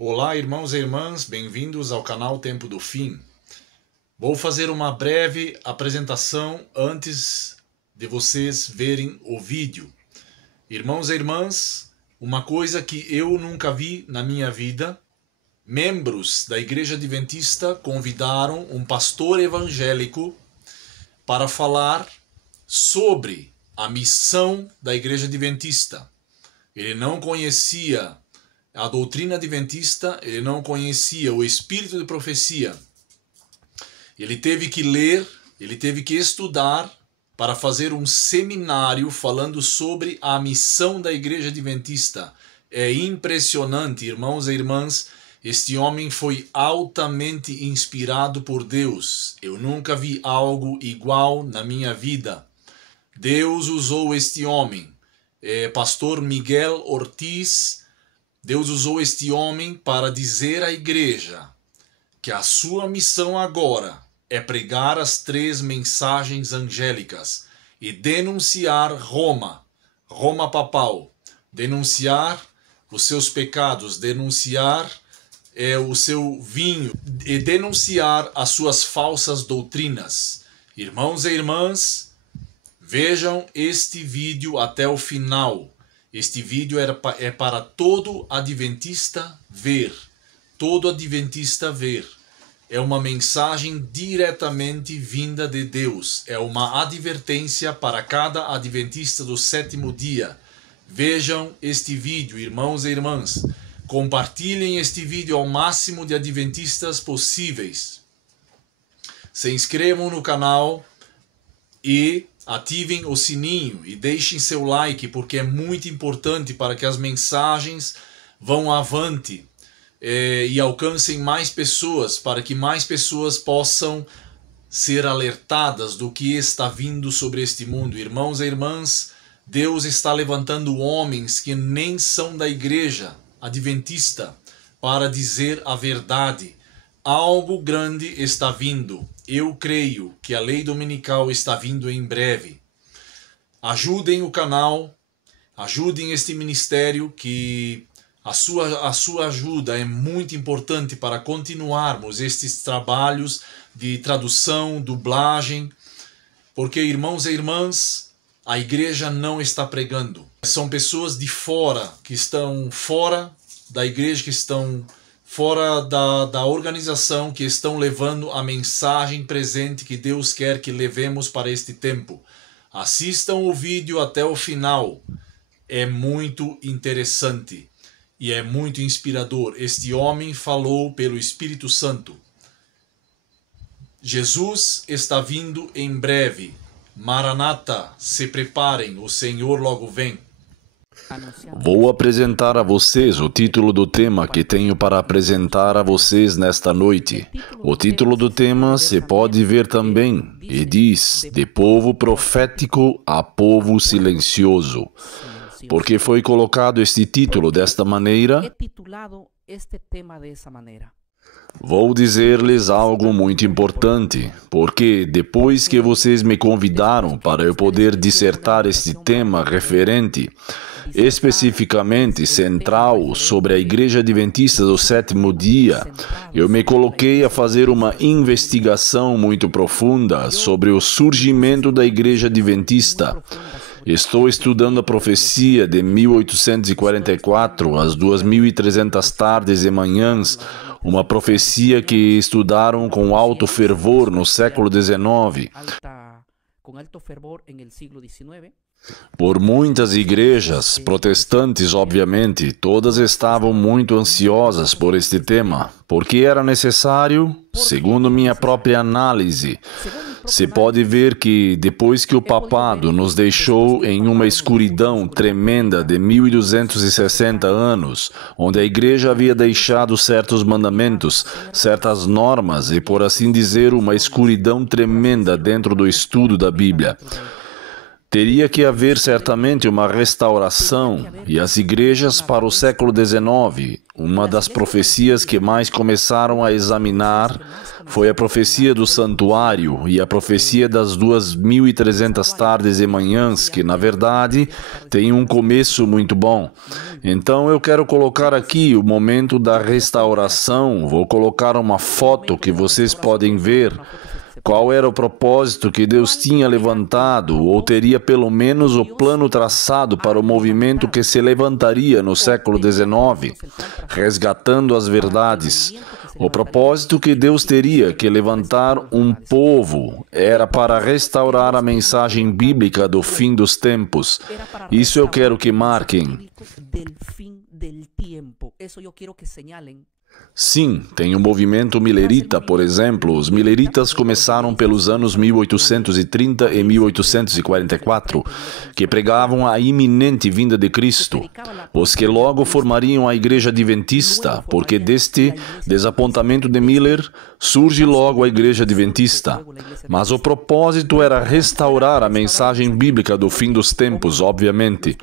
Olá, irmãos e irmãs, bem-vindos ao canal Tempo do Fim. Vou fazer uma breve apresentação antes de vocês verem o vídeo. Irmãos e irmãs, uma coisa que eu nunca vi na minha vida: membros da Igreja Adventista convidaram um pastor evangélico para falar sobre a missão da Igreja Adventista. Ele não conhecia a doutrina adventista, ele não conhecia o espírito de profecia. Ele teve que ler, ele teve que estudar para fazer um seminário falando sobre a missão da Igreja Adventista. É impressionante, irmãos e irmãs. Este homem foi altamente inspirado por Deus. Eu nunca vi algo igual na minha vida. Deus usou este homem, pastor Miguel Ortiz. Deus usou este homem para dizer à igreja que a sua missão agora é pregar as 3 mensagens angélicas e denunciar Roma papal, denunciar os seus pecados, denunciar o seu vinho e denunciar as suas falsas doutrinas. Irmãos e irmãs, vejam este vídeo até o final. Este vídeo é para todo adventista ver. Todo adventista ver. É uma mensagem diretamente vinda de Deus. É uma advertência para cada adventista do 7º dia. Vejam este vídeo, irmãos e irmãs. Compartilhem este vídeo ao máximo de adventistas possíveis. Se inscrevam no canal e ativem o sininho e deixem seu like, porque é muito importante para que as mensagens vão avante e alcancem mais pessoas, para que mais pessoas possam ser alertadas do que está vindo sobre este mundo. Irmãos e irmãs, Deus está levantando homens que nem são da igreja adventista para dizer a verdade. Algo grande está vindo. Eu creio que a lei dominical está vindo em breve. Ajudem o canal, ajudem este ministério, que a sua ajuda é muito importante para continuarmos estes trabalhos de tradução, dublagem, porque, irmãos e irmãs, a igreja não está pregando. São pessoas de fora, que estão fora da igreja, que estão fora da organização, que estão levando a mensagem presente que Deus quer que levemos para este tempo. Assistam o vídeo até o final. É muito interessante e é muito inspirador. Este homem falou pelo Espírito Santo. Jesus está vindo em breve. Maranata, se preparem, o Senhor logo vem. Vou apresentar a vocês o título do tema que tenho para apresentar a vocês nesta noite. O título do tema se pode ver também e diz: De povo profético a povo silencioso. Por que foi colocado este título desta maneira? Vou dizer-lhes algo muito importante, porque depois que vocês me convidaram para eu poder dissertar este tema referente, especificamente central, sobre a Igreja Adventista do 7º dia, eu me coloquei a fazer uma investigação muito profunda sobre o surgimento da Igreja Adventista. Estou estudando a profecia de 1844 às 2.300 tardes e manhãs, uma profecia que estudaram com alto fervor no século XIX. Por muitas igrejas, protestantes obviamente, todas estavam muito ansiosas por este tema, porque era necessário, segundo minha própria análise. Se pode ver que, depois que o papado nos deixou em uma escuridão tremenda de 1260 anos, onde a igreja havia deixado certos mandamentos, certas normas e, por assim dizer, uma escuridão tremenda dentro do estudo da Bíblia, Teria que haver certamente uma restauração, e as igrejas para o século XIX, uma das profecias que mais começaram a examinar foi a profecia do santuário e a profecia das 2.300 tardes e manhãs, que na verdade tem um começo muito bom. Então eu quero colocar aqui o momento da restauração, vou colocar uma foto que vocês podem ver. Qual era o propósito que Deus tinha levantado, ou teria pelo menos o plano traçado para o movimento que se levantaria no século XIX, resgatando as verdades? O propósito que Deus teria que levantar um povo era para restaurar a mensagem bíblica do fim dos tempos. Isso eu quero que marquem. Sim, tem o movimento milerita, por exemplo. Os mileritas começaram pelos anos 1830 e 1844, que pregavam a iminente vinda de Cristo, os que logo formariam a Igreja Adventista, porque deste desapontamento de Miller surge logo a Igreja Adventista. Mas o propósito era restaurar a mensagem bíblica do fim dos tempos, obviamente.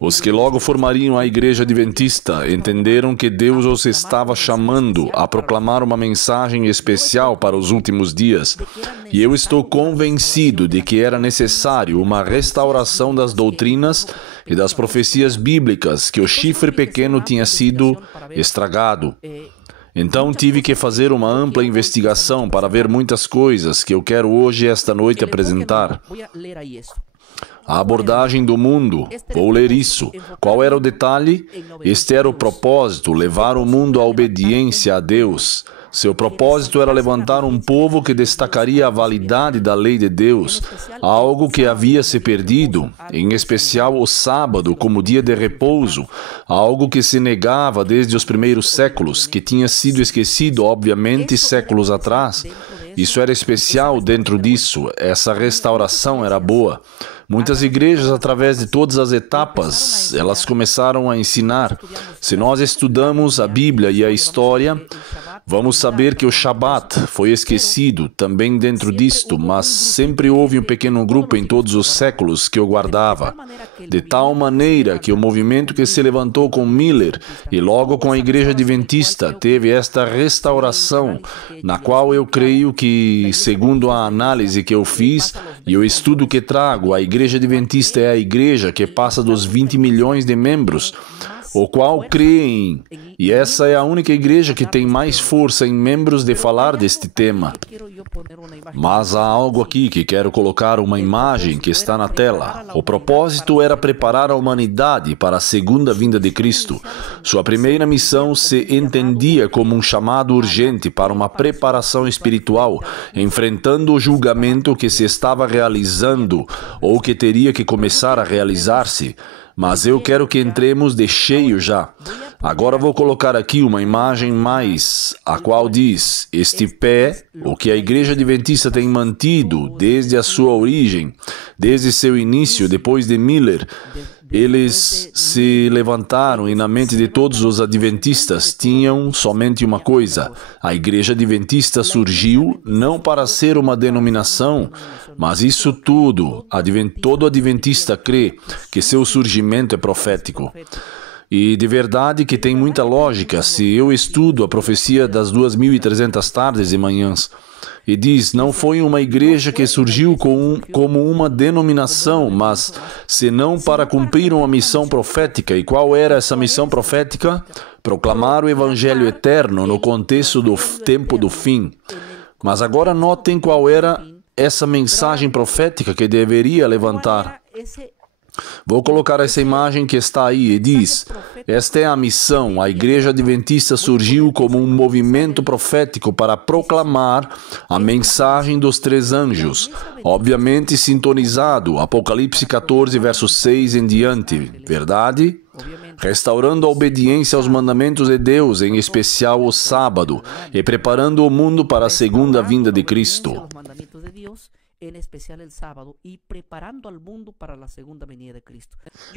Os que logo formariam a Igreja Adventista entenderam que Deus os estava chamando a proclamar uma mensagem especial para os últimos dias, e eu estou convencido de que era necessário uma restauração das doutrinas e das profecias bíblicas, que o chifre pequeno tinha sido estragado. Então tive que fazer uma ampla investigação para ver muitas coisas que eu quero hoje, esta noite, apresentar. A abordagem do mundo. Vou ler isso. Qual era o detalhe? Este era o propósito, levar o mundo à obediência a Deus. Seu propósito era levantar um povo que destacaria a validade da lei de Deus, algo que havia se perdido, em especial o sábado como dia de repouso, algo que se negava desde os primeiros séculos, que tinha sido esquecido, obviamente, séculos atrás. Isso era especial dentro disso, essa restauração era boa. Muitas igrejas, através de todas as etapas, elas começaram a ensinar. Se nós estudamos a Bíblia e a história, vamos saber que o Shabat foi esquecido também dentro disto, mas sempre houve um pequeno grupo em todos os séculos que o guardava. De tal maneira que o movimento que se levantou com Miller e logo com a Igreja Adventista teve esta restauração, na qual eu creio que, segundo a análise que eu fiz e o estudo que trago, a Igreja Adventista é a igreja que passa dos 20 milhões de membros, o qual creem, e essa é a única igreja que tem mais força em membros de falar deste tema. Mas há algo aqui que quero colocar uma imagem que está na tela. O propósito era preparar a humanidade para a segunda vinda de Cristo. Sua primeira missão se entendia como um chamado urgente para uma preparação espiritual, enfrentando o julgamento que se estava realizando ou que teria que começar a realizar-se. Mas eu quero que entremos de cheio já. Agora vou colocar aqui uma imagem mais, a qual diz, este pé, o que a Igreja Adventista tem mantido desde a sua origem, desde seu início, depois de Miller. Eles se levantaram e na mente de todos os adventistas tinham somente uma coisa. A Igreja Adventista surgiu não para ser uma denominação, mas isso tudo, todo adventista crê que seu surgimento é profético. E de verdade que tem muita lógica se eu estudo a profecia das 2.300 tardes e manhãs. E diz, não foi uma igreja que surgiu como uma denominação, mas senão para cumprir uma missão profética. E qual era essa missão profética? Proclamar o Evangelho eterno no contexto do tempo do fim. Mas agora notem qual era essa mensagem profética que deveria levantar. Vou colocar essa imagem que está aí e diz, esta é a missão, a Igreja Adventista surgiu como um movimento profético para proclamar a mensagem dos 3 anjos, obviamente sintonizado, Apocalipse 14, verso 6 em diante, verdade? Restaurando a obediência aos mandamentos de Deus, em especial o sábado, e preparando o mundo para a segunda vinda de Cristo.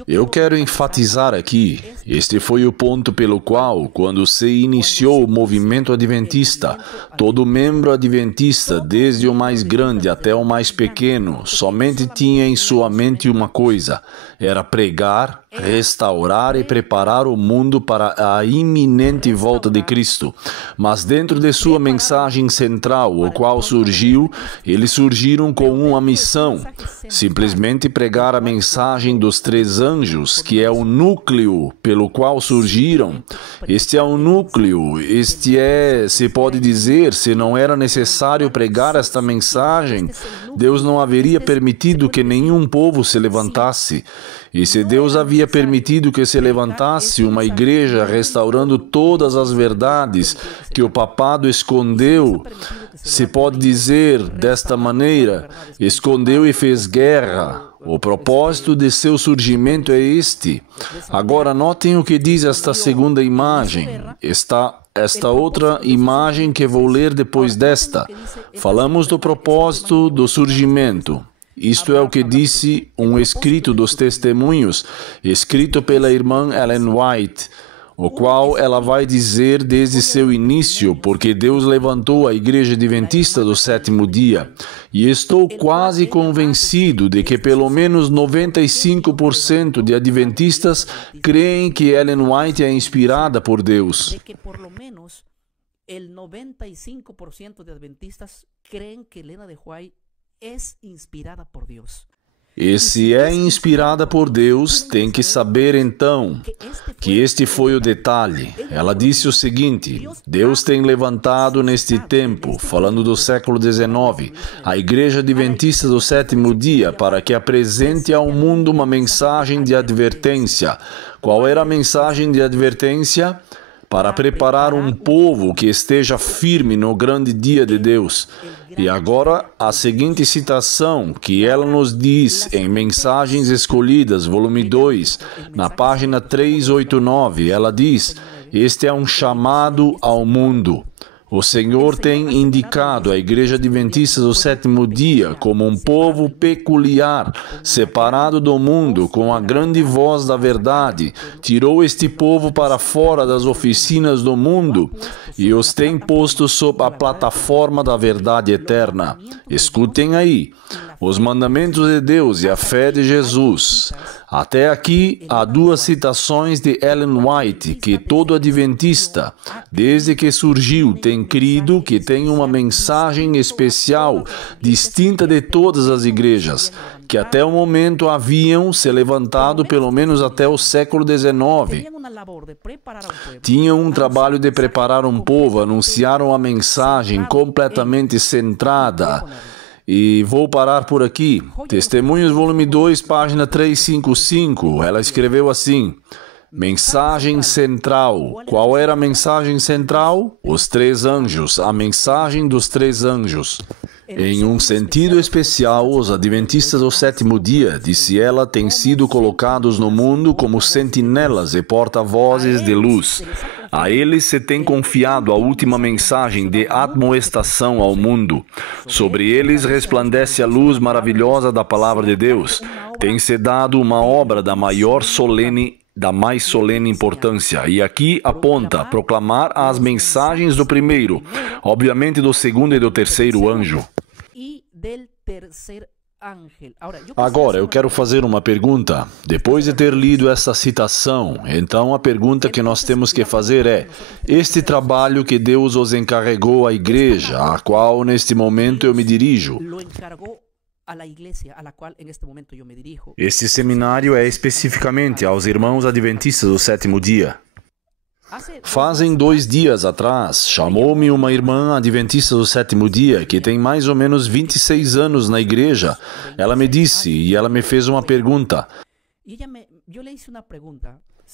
Eu quero enfatizar aqui, este foi o ponto pelo qual, quando se iniciou o movimento adventista, todo membro adventista, desde o mais grande até o mais pequeno, somente tinha em sua mente uma coisa: era pregar, restaurar e preparar o mundo para a iminente volta de Cristo. Mas dentro de sua mensagem central, o qual surgiu, eles surgiram com uma missão: simplesmente pregar a mensagem dos três anjos, que é o núcleo pelo qual surgiram. Este é o núcleo, se pode dizer, se não era necessário pregar esta mensagem, Deus não haveria permitido que nenhum povo se levantasse. E se Deus havia permitido que se levantasse uma igreja restaurando todas as verdades que o papado escondeu, se pode dizer desta maneira, escondeu e fez guerra. O propósito de seu surgimento é este. Agora notem o que diz esta segunda imagem. Esta outra imagem que vou ler depois desta. Falamos do propósito do surgimento. Isto é o que disse um escrito dos testemunhos, escrito pela irmã Ellen White, o qual ela vai dizer desde seu início, porque Deus levantou a Igreja Adventista do Sétimo Dia. E estou quase convencido de que pelo menos 95% de adventistas creem que Ellen White é inspirada por Deus. El 95% de adventistas creen que Elena de White es inspirada por Deus. E se é inspirada por Deus, tem que saber então que este foi o detalhe. Ela disse o seguinte: Deus tem levantado neste tempo, falando do século XIX, a Igreja Adventista do Sétimo Dia para que apresente ao mundo uma mensagem de advertência. Qual era a mensagem de advertência? Para preparar um povo que esteja firme no grande dia de Deus. E agora, a seguinte citação que ela nos diz em Mensagens Escolhidas, volume 2, na página 389, ela diz: este é um chamado ao mundo. O Senhor tem indicado a Igreja Adventista do Sétimo Dia como um povo peculiar, separado do mundo, com a grande voz da verdade. Tirou este povo para fora das oficinas do mundo e os tem posto sob a plataforma da verdade eterna. Escutem aí. Os mandamentos de Deus e a fé de Jesus. Até aqui, há duas citações de Ellen White que todo adventista, desde que surgiu, tem crido que tem uma mensagem especial, distinta de todas as igrejas, que até o momento haviam se levantado pelo menos até o século XIX. Tinham um trabalho de preparar um povo, anunciaram a mensagem completamente centrada. E vou parar por aqui. Testemunhos, volume 2, página 355. Ela escreveu assim: mensagem central. Qual era a mensagem central? Os três anjos. A mensagem dos três anjos. Em um sentido especial, os adventistas do sétimo dia, disse ela, têm sido colocados no mundo como sentinelas e porta-vozes de luz. A eles se tem confiado a última mensagem de admoestação ao mundo. Sobre eles resplandece a luz maravilhosa da palavra de Deus. Tem-se dado uma obra da mais solene importância. E aqui aponta proclamar as mensagens do primeiro, obviamente do segundo e do terceiro anjo. Agora, eu quero fazer uma pergunta. Depois de ter lido essa citação, então a pergunta que nós temos que fazer é: este trabalho que Deus os encarregou à igreja, a qual neste momento eu me dirijo, este seminário é especificamente aos irmãos adventistas do sétimo dia. Fazem 2 dias atrás, chamou-me uma irmã adventista do sétimo dia, que tem mais ou menos 26 anos na igreja. Ela me disse, e ela me fez uma pergunta.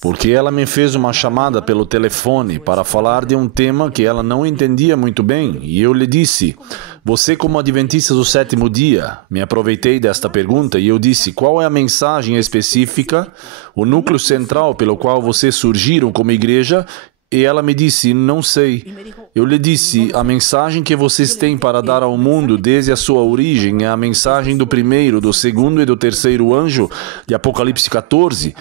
Porque ela me fez uma chamada pelo telefone para falar de um tema que ela não entendia muito bem. E eu lhe disse: você como adventista do sétimo dia, me aproveitei desta pergunta e eu disse: qual é a mensagem específica, o núcleo central pelo qual vocês surgiram como igreja? E ela me disse, não sei. Eu lhe disse, a mensagem que vocês têm para dar ao mundo desde a sua origem é a mensagem do primeiro, do segundo e do terceiro anjo de Apocalipse 14.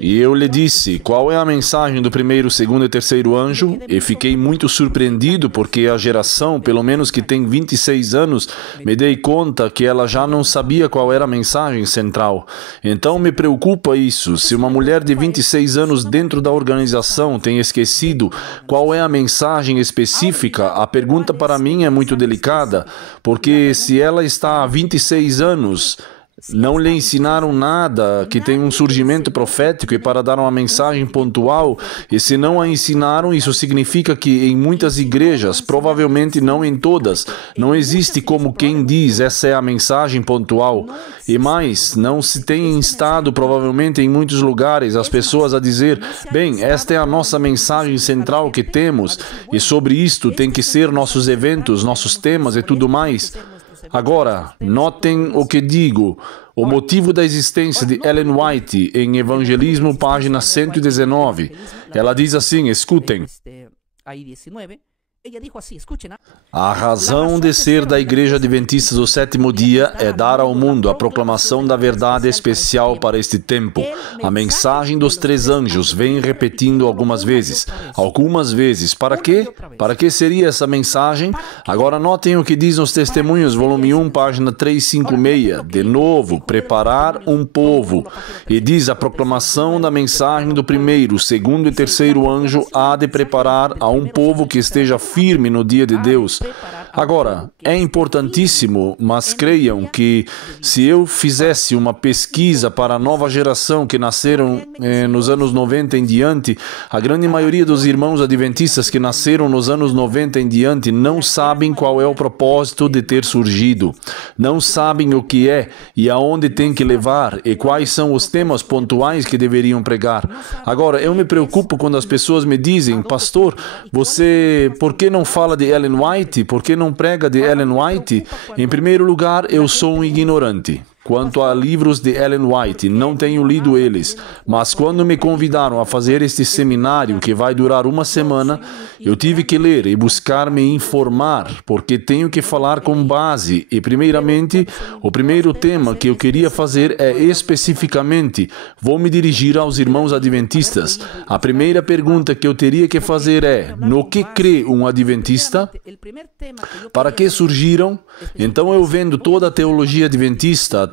E eu lhe disse, qual é a mensagem do primeiro, segundo e terceiro anjo? E fiquei muito surpreendido, porque a geração, pelo menos que tem 26 anos, me dei conta que ela já não sabia qual era a mensagem central. Então me preocupa isso. Se uma mulher de 26 anos dentro da organização tem esquecido qual é a mensagem específica, a pergunta para mim é muito delicada, porque se ela está há 26 anos... não lhe ensinaram nada que tem um surgimento profético e para dar uma mensagem pontual, e se não a ensinaram, isso significa que em muitas igrejas, provavelmente não em todas, não existe como quem diz essa é a mensagem pontual. E mais, não se tem instado provavelmente em muitos lugares as pessoas a dizer, bem, esta é a nossa mensagem central que temos, e sobre isto tem que ser nossos eventos, nossos temas e tudo mais. Agora, notem o que digo. O motivo da existência de Ellen White em Evangelismo, página 119. Ela diz assim, escutem. A razão de ser da Igreja Adventista do Sétimo Dia é dar ao mundo a proclamação da verdade especial para este tempo. A mensagem dos três anjos vem repetindo algumas vezes. Para quê? Para que seria essa mensagem? Agora notem o que diz nos Testemunhos, volume 1, página 356. De novo, preparar um povo. E diz a proclamação da mensagem do primeiro, segundo e terceiro anjo há de preparar a um povo que esteja firme no dia de Deus. Agora, é importantíssimo, mas creiam que se eu fizesse uma pesquisa para a nova geração que nasceram nos anos 90 em diante, a grande maioria dos irmãos adventistas que nasceram nos anos 90 em diante não sabem qual é o propósito de ter surgido. Não sabem o que é e aonde tem que levar e quais são os temas pontuais que deveriam pregar. Agora, eu me preocupo quando as pessoas me dizem, pastor, por que não fala de Ellen White? Por que não prega de Ellen White? Em primeiro lugar, eu sou um ignorante. Quanto a livros de Ellen White, não tenho lido eles, mas quando me convidaram a fazer este seminário, que vai durar uma semana, eu tive que ler e buscar me informar, porque tenho que falar com base. E, primeiramente, o primeiro tema que eu queria fazer é especificamente, vou me dirigir aos irmãos adventistas. A primeira pergunta que eu teria que fazer é, no que crê um adventista? Para que surgiram? Então eu vendo toda a teologia adventista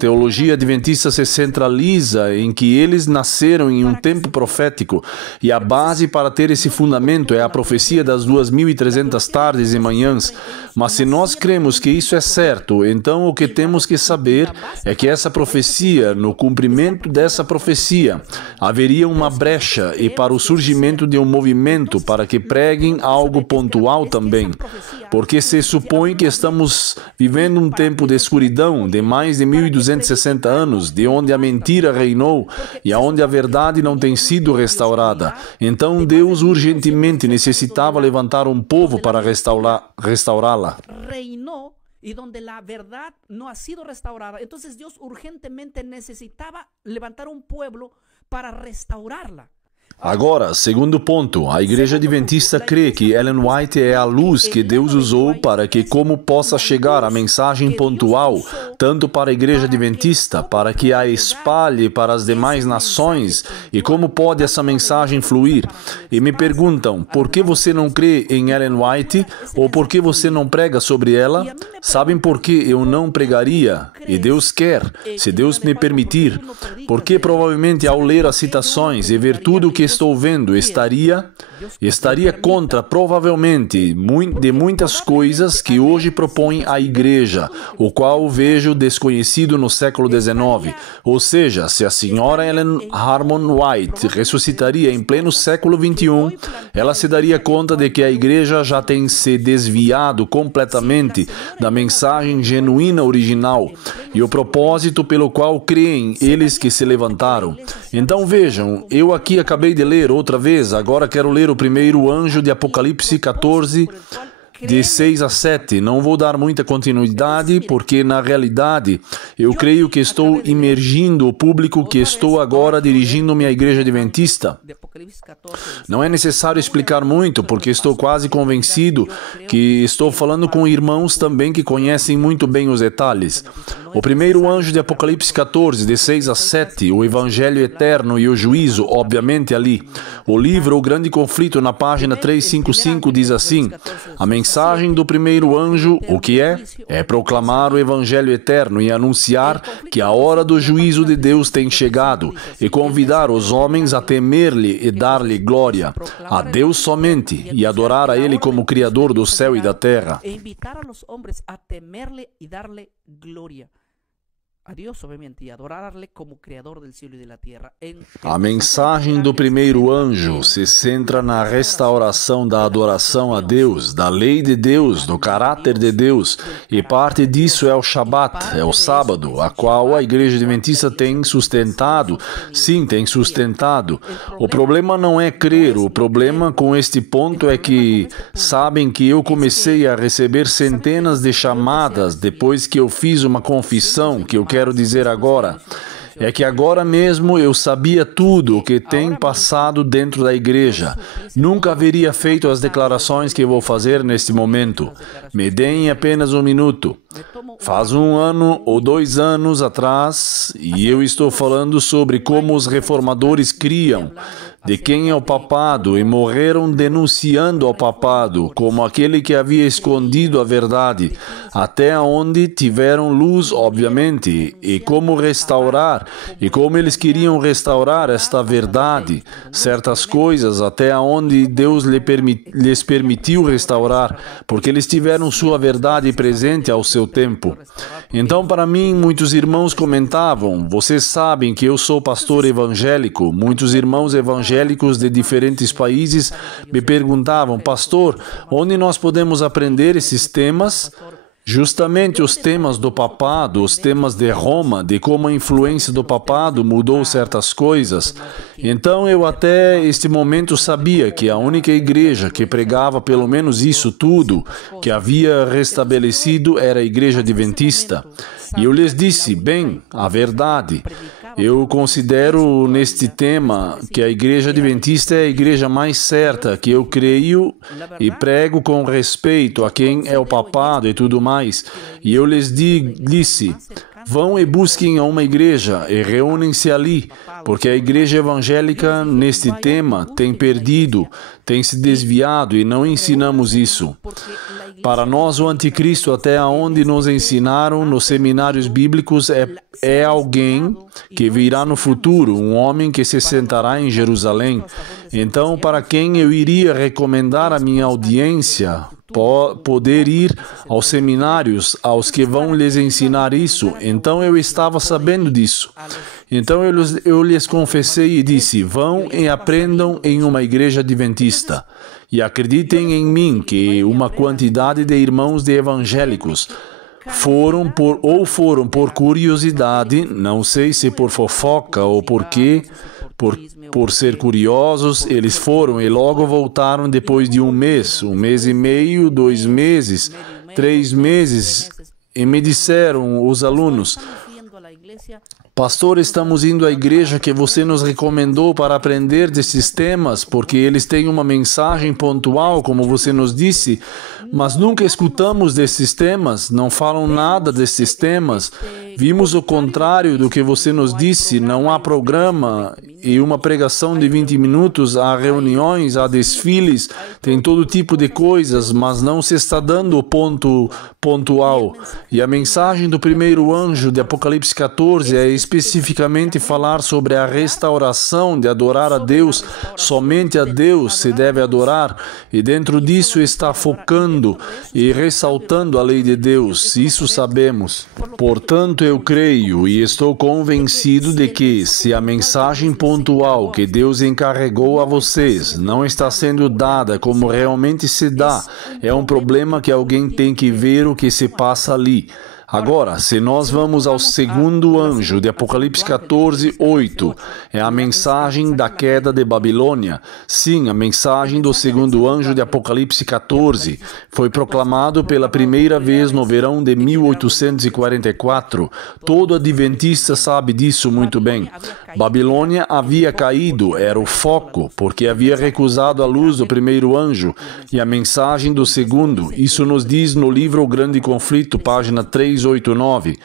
se centraliza em que eles nasceram em um tempo profético, e a base para ter esse fundamento é a profecia das 2.300 tardes e manhãs. Mas se nós cremos que isso é certo, então o que temos que saber é que essa profecia, no cumprimento dessa profecia, haveria uma brecha e para o surgimento de um movimento para que preguem algo pontual também. Porque se supõe que estamos vivendo um tempo de escuridão de mais de 1.260 anos, de onde a mentira reinou e aonde a verdade não tem sido restaurada. Então Deus urgentemente necessitava levantar um povo para restaurá-la. Reinou y donde la verdad no ha sido restaurada. Entonces Dios urgentemente necesitaba levantar un pueblo para restaurarla. Agora, segundo ponto, a Igreja Adventista crê que Ellen White é a luz que Deus usou para que como possa chegar a mensagem pontual, tanto para a Igreja Adventista, para que a espalhe para as demais nações, e como pode essa mensagem fluir. E me perguntam, por que você não crê em Ellen White? Ou por que você não prega sobre ela? Sabem por que eu não pregaria? E Deus quer, se Deus me permitir, porque provavelmente ao ler as citações e ver tudo o que estou vendo, estaria contra, provavelmente, de muitas coisas que hoje propõe a igreja, o qual vejo desconhecido no século XIX. Ou seja, se a senhora Ellen Harmon White ressuscitaria em pleno século XXI, ela se daria conta de que a igreja já tem se desviado completamente da mensagem genuína original e o propósito pelo qual creem eles que se levantaram. Então vejam, eu aqui acabei de ler outra vez, agora quero ler o primeiro anjo de Apocalipse 14, de 6 a 7. Não vou dar muita continuidade, porque na realidade eu creio que estou imergindo o público que estou agora dirigindo-me à Igreja Adventista. Não é necessário explicar muito, porque estou quase convencido que estou falando com irmãos também que conhecem muito bem os detalhes. O primeiro anjo de Apocalipse 14, de 6 a 7, o Evangelho Eterno e o Juízo, obviamente ali. O livro O Grande Conflito, na página 355, diz assim: a mensagem do primeiro anjo, o que é? É proclamar o Evangelho Eterno e anunciar que a hora do juízo de Deus tem chegado e convidar os homens a temer-lhe e dar-lhe glória, a Deus somente, e adorar a Ele como Criador do céu e da terra. A mensagem do primeiro anjo se centra na restauração da adoração a Deus, da lei de Deus, do caráter de Deus, e parte disso é o Shabat, é o sábado, a qual a Igreja Adventista tem sustentado. Sim, tem sustentado. O problema não é crer, o problema com este ponto é que sabem que eu comecei a receber centenas de chamadas depois que eu fiz uma confissão, que eu quero dizer agora. É que agora mesmo eu sabia tudo o que tem passado dentro da igreja. Nunca haveria feito as declarações que vou fazer neste momento. Me deem apenas um minuto. Faz 1 ano ou 2 anos atrás, e eu estou falando sobre como os reformadores criam de quem é o papado e morreram denunciando ao papado como aquele que havia escondido a verdade, até onde tiveram luz, obviamente, e como restaurar, e como eles queriam restaurar esta verdade, certas coisas até onde Deus lhes permitiu restaurar, porque eles tiveram sua verdade presente ao seu tempo. Então, para mim, muitos irmãos comentavam: vocês sabem que eu sou pastor evangélico. Muitos irmãos evangélicos de diferentes países me perguntavam: pastor, onde nós podemos aprender esses temas? Justamente os temas do papado, os temas de Roma, de como a influência do papado mudou certas coisas. Então eu até este momento sabia que a única igreja que pregava pelo menos isso tudo, que havia restabelecido, era a Igreja Adventista. E eu lhes disse: bem, a verdade. Eu considero neste tema que a Igreja Adventista é a igreja mais certa, que eu creio e prego com respeito a quem é o papado e tudo mais. E eu lhes disse: vão e busquem uma igreja e reúnem-se ali, porque a igreja evangélica neste tema tem perdido, tem se desviado e não ensinamos isso. Para nós, o anticristo, até onde nos ensinaram nos seminários bíblicos, é alguém que virá no futuro, um homem que se sentará em Jerusalém. Então, para quem eu iria recomendar a minha audiência poder ir aos seminários, aos que vão lhes ensinar isso? Então eu estava sabendo disso. Então eu lhes confessei e disse: vão e aprendam em uma igreja adventista. E acreditem em mim que uma quantidade de irmãos de evangélicos foram por curiosidade, não sei se por fofoca ou por quê, por ser curiosos, eles foram e logo voltaram depois de 1 mês, 1 mês e meio, 2 meses, 3 meses, e me disseram os alunos: pastor, estamos indo à igreja que você nos recomendou para aprender desses temas, porque eles têm uma mensagem pontual, como você nos disse, mas nunca escutamos desses temas, não falam nada desses temas. Vimos o contrário do que você nos disse, não há programa e uma pregação de 20 minutos, há reuniões, há desfiles, tem todo tipo de coisas, mas não se está dando o ponto pontual. E a mensagem do primeiro anjo de Apocalipse 14 é especificamente falar sobre a restauração de adorar a Deus, somente a Deus se deve adorar, e dentro disso está focando e ressaltando a lei de Deus, isso sabemos. Portanto, eu creio e estou convencido de que, se a mensagem pontual que Deus encarregou a vocês não está sendo dada como realmente se dá, é um problema que alguém tem que ver o que se passa ali. Agora, se nós vamos ao segundo anjo de Apocalipse 14, 8, é a mensagem da queda de Babilônia. Sim, a mensagem do segundo anjo de Apocalipse 14 foi proclamado pela primeira vez no verão de 1844. Todo adventista sabe disso muito bem. Babilônia havia caído, era o foco, porque havia recusado a luz do primeiro anjo e a mensagem do segundo. Isso nos diz no livro O Grande Conflito, página 389.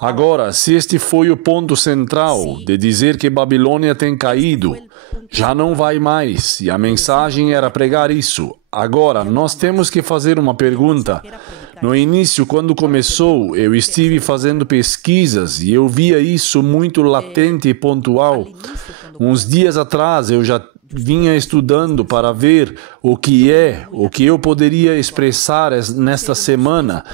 Agora, se este foi o ponto central de dizer que Babilônia tem caído, já não vai mais, e a mensagem era pregar isso. Agora, nós temos que fazer uma pergunta. No início, quando começou, eu estive fazendo pesquisas e eu via isso muito latente e pontual. Uns dias atrás, eu já vinha estudando para ver o que eu poderia expressar nesta semana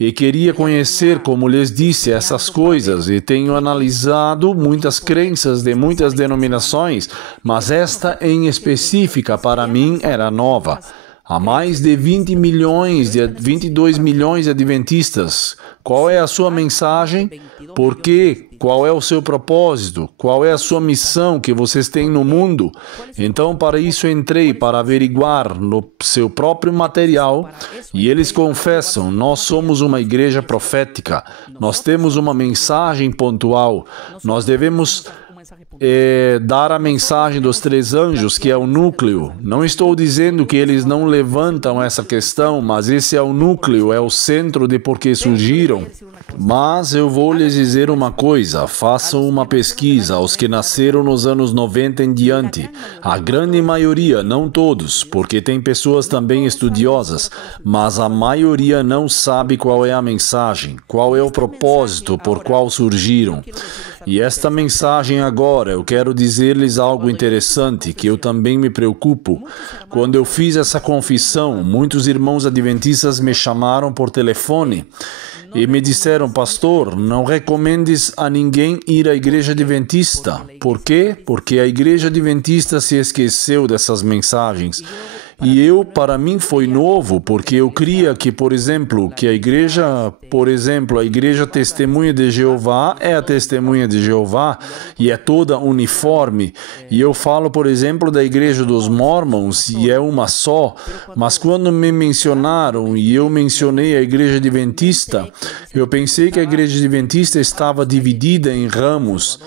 e queria conhecer, como lhes disse, essas coisas e tenho analisado muitas crenças de muitas denominações, mas esta em específica para mim era nova. Há mais de 22 milhões de adventistas. Qual é a sua mensagem? Por quê? Qual é o seu propósito? Qual é a sua missão que vocês têm no mundo? Então, para isso entrei para averiguar no seu próprio material e eles confessam, nós somos uma igreja profética, nós temos uma mensagem pontual, nós devemos dar a mensagem dos três anjos, que é o núcleo. Não estou dizendo que eles não levantam essa questão, mas esse é o núcleo, é o centro de por que surgiram. Mas eu vou lhes dizer uma coisa, façam uma pesquisa aos que nasceram nos anos 90 em diante. A grande maioria, não todos, porque tem pessoas também estudiosas, mas a maioria não sabe qual é a mensagem, qual é o propósito por qual surgiram. E esta mensagem agora, eu quero dizer-lhes algo interessante, que eu também me preocupo. Quando eu fiz essa confissão, muitos irmãos adventistas me chamaram por telefone e me disseram, pastor, não recomendes a ninguém ir à igreja adventista. Por quê? Porque a igreja adventista se esqueceu dessas mensagens. E para mim foi novo, porque eu cria que, por exemplo, a igreja Testemunha de Jeová é a Testemunha de Jeová e é toda uniforme. E eu falo, por exemplo, da igreja dos Mormons e é uma só. Mas quando me mencionaram e eu mencionei a igreja adventista, eu pensei que a igreja adventista estava dividida em ramos.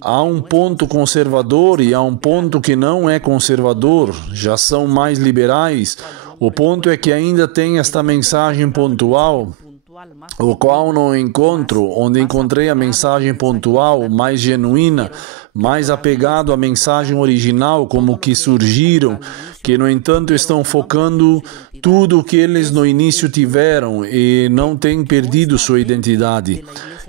Há um ponto conservador e há um ponto que não é conservador, já são mais liberais. O ponto é que ainda tem esta mensagem pontual, o qual não encontro, onde encontrei a mensagem pontual, mais genuína, mais apegado à mensagem original, como que surgiram, que no entanto estão focando tudo o que eles no início tiveram e não têm perdido sua identidade.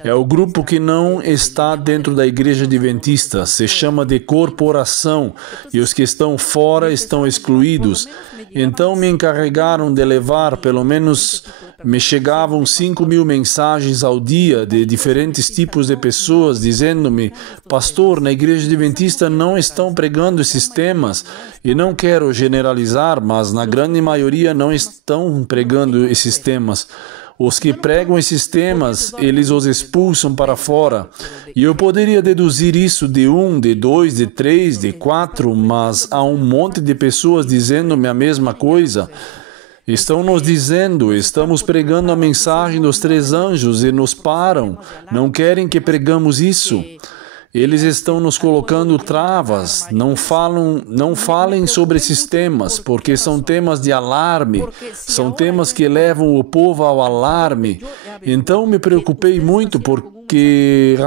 É o grupo que não está dentro da igreja adventista, se chama de corporação, e os que estão fora estão excluídos. Então me encarregaram de levar, pelo menos me chegavam 5.000 mensagens ao dia de diferentes tipos de pessoas dizendo-me, pastor, na igreja adventista não estão pregando esses temas, e não quero generalizar, mas na grande maioria não estão pregando esses temas. Os que pregam esses temas, eles os expulsam para fora. E eu poderia deduzir isso de 1, de 2, de 3, de 4, mas há um monte de pessoas dizendo-me a mesma coisa. Estão nos dizendo, estamos pregando a mensagem dos três anjos e nos param. Não querem que pregamos isso. Eles estão nos colocando travas, não falem sobre esses temas, porque são temas de alarme, são temas que levam o povo ao alarme. Então me preocupei muito porque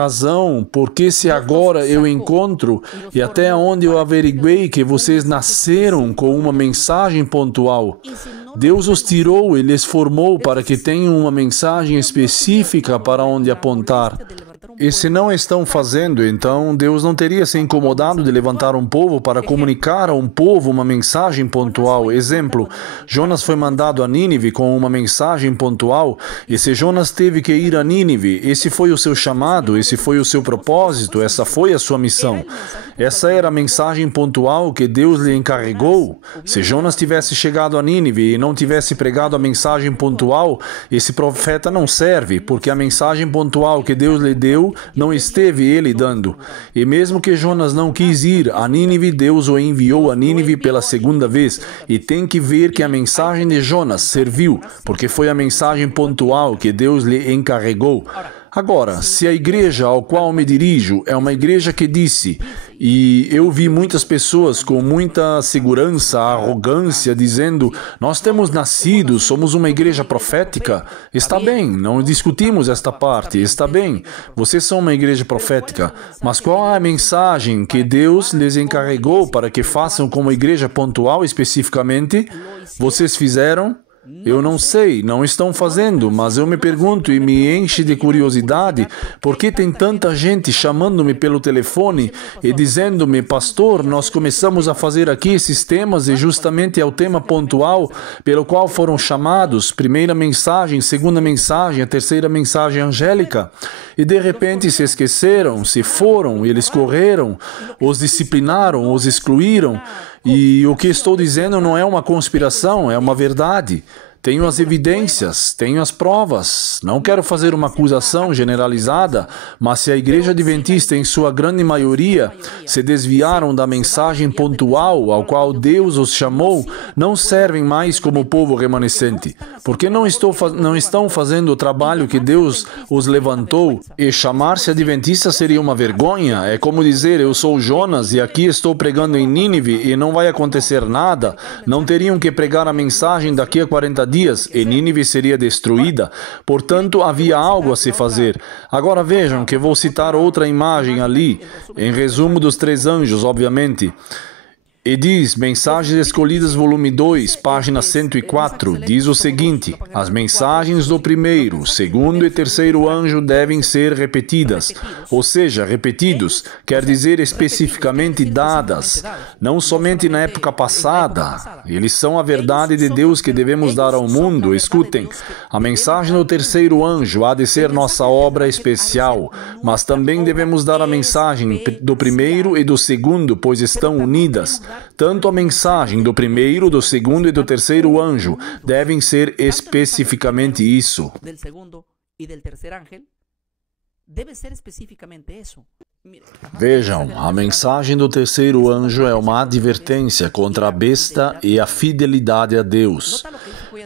se agora eu encontro e até onde eu averiguei que vocês nasceram com uma mensagem pontual. Deus os tirou e lhes formou para que tenham uma mensagem específica para onde apontar. E se não estão fazendo, então Deus não teria se incomodado de levantar um povo para comunicar a um povo uma mensagem pontual. Exemplo, Jonas foi mandado a Nínive com uma mensagem pontual, e se Jonas teve que ir a Nínive, esse foi o seu chamado, esse foi o seu propósito, essa foi a sua missão. Essa era a mensagem pontual que Deus lhe encarregou. Se Jonas tivesse chegado a Nínive e não tivesse pregado a mensagem pontual, esse profeta não serve, porque a mensagem pontual que Deus lhe deu não esteve ele dando. E mesmo que Jonas não quis ir a Nínive, Deus o enviou a Nínive pela segunda vez. E tem que ver que a mensagem de Jonas serviu, porque foi a mensagem pontual que Deus lhe encarregou. Agora, se a igreja ao qual me dirijo é uma igreja que disse, e eu vi muitas pessoas com muita segurança, arrogância, dizendo, nós temos nascido, somos uma igreja profética, está bem, não discutimos esta parte, está bem, vocês são uma igreja profética, mas qual é a mensagem que Deus lhes encarregou para que façam como igreja pontual especificamente? Vocês fizeram? Eu não sei, não estão fazendo, mas eu me pergunto e me enche de curiosidade por que tem tanta gente chamando-me pelo telefone e dizendo-me, pastor, nós começamos a fazer aqui esses temas e justamente é o tema pontual pelo qual foram chamados, primeira mensagem, segunda mensagem, a terceira mensagem angélica, e de repente se esqueceram, se foram, eles correram, os disciplinaram, os excluíram. E o que estou dizendo não é uma conspiração, é uma verdade. Tenho as evidências, tenho as provas. Não quero fazer uma acusação generalizada, mas se a Igreja Adventista, em sua grande maioria, se desviaram da mensagem pontual ao qual Deus os chamou, não servem mais como povo remanescente, porque não estão fazendo o trabalho que Deus os levantou. E chamar-se Adventista seria uma vergonha. É como dizer, eu sou Jonas e aqui estou pregando em Nínive e não vai acontecer nada. Não teriam que pregar a mensagem daqui a 40 dias e Nínive seria destruída. Portanto, havia algo a se fazer. Agora vejam que vou citar outra imagem ali, em resumo dos 3 anjos, obviamente. E diz, Mensagens Escolhidas, volume 2, página 104, diz o seguinte, as mensagens do primeiro, segundo e terceiro anjo devem ser repetidas, ou seja, repetidos, quer dizer especificamente dadas, não somente na época passada, eles são a verdade de Deus que devemos dar ao mundo. Escutem, a mensagem do terceiro anjo há de ser nossa obra especial, mas também devemos dar a mensagem do primeiro e do segundo, pois estão unidas. Tanto a mensagem do primeiro, do segundo e do terceiro anjo devem ser especificamente isso. Vejam, a mensagem do terceiro anjo é uma advertência contra a besta e a fidelidade a Deus.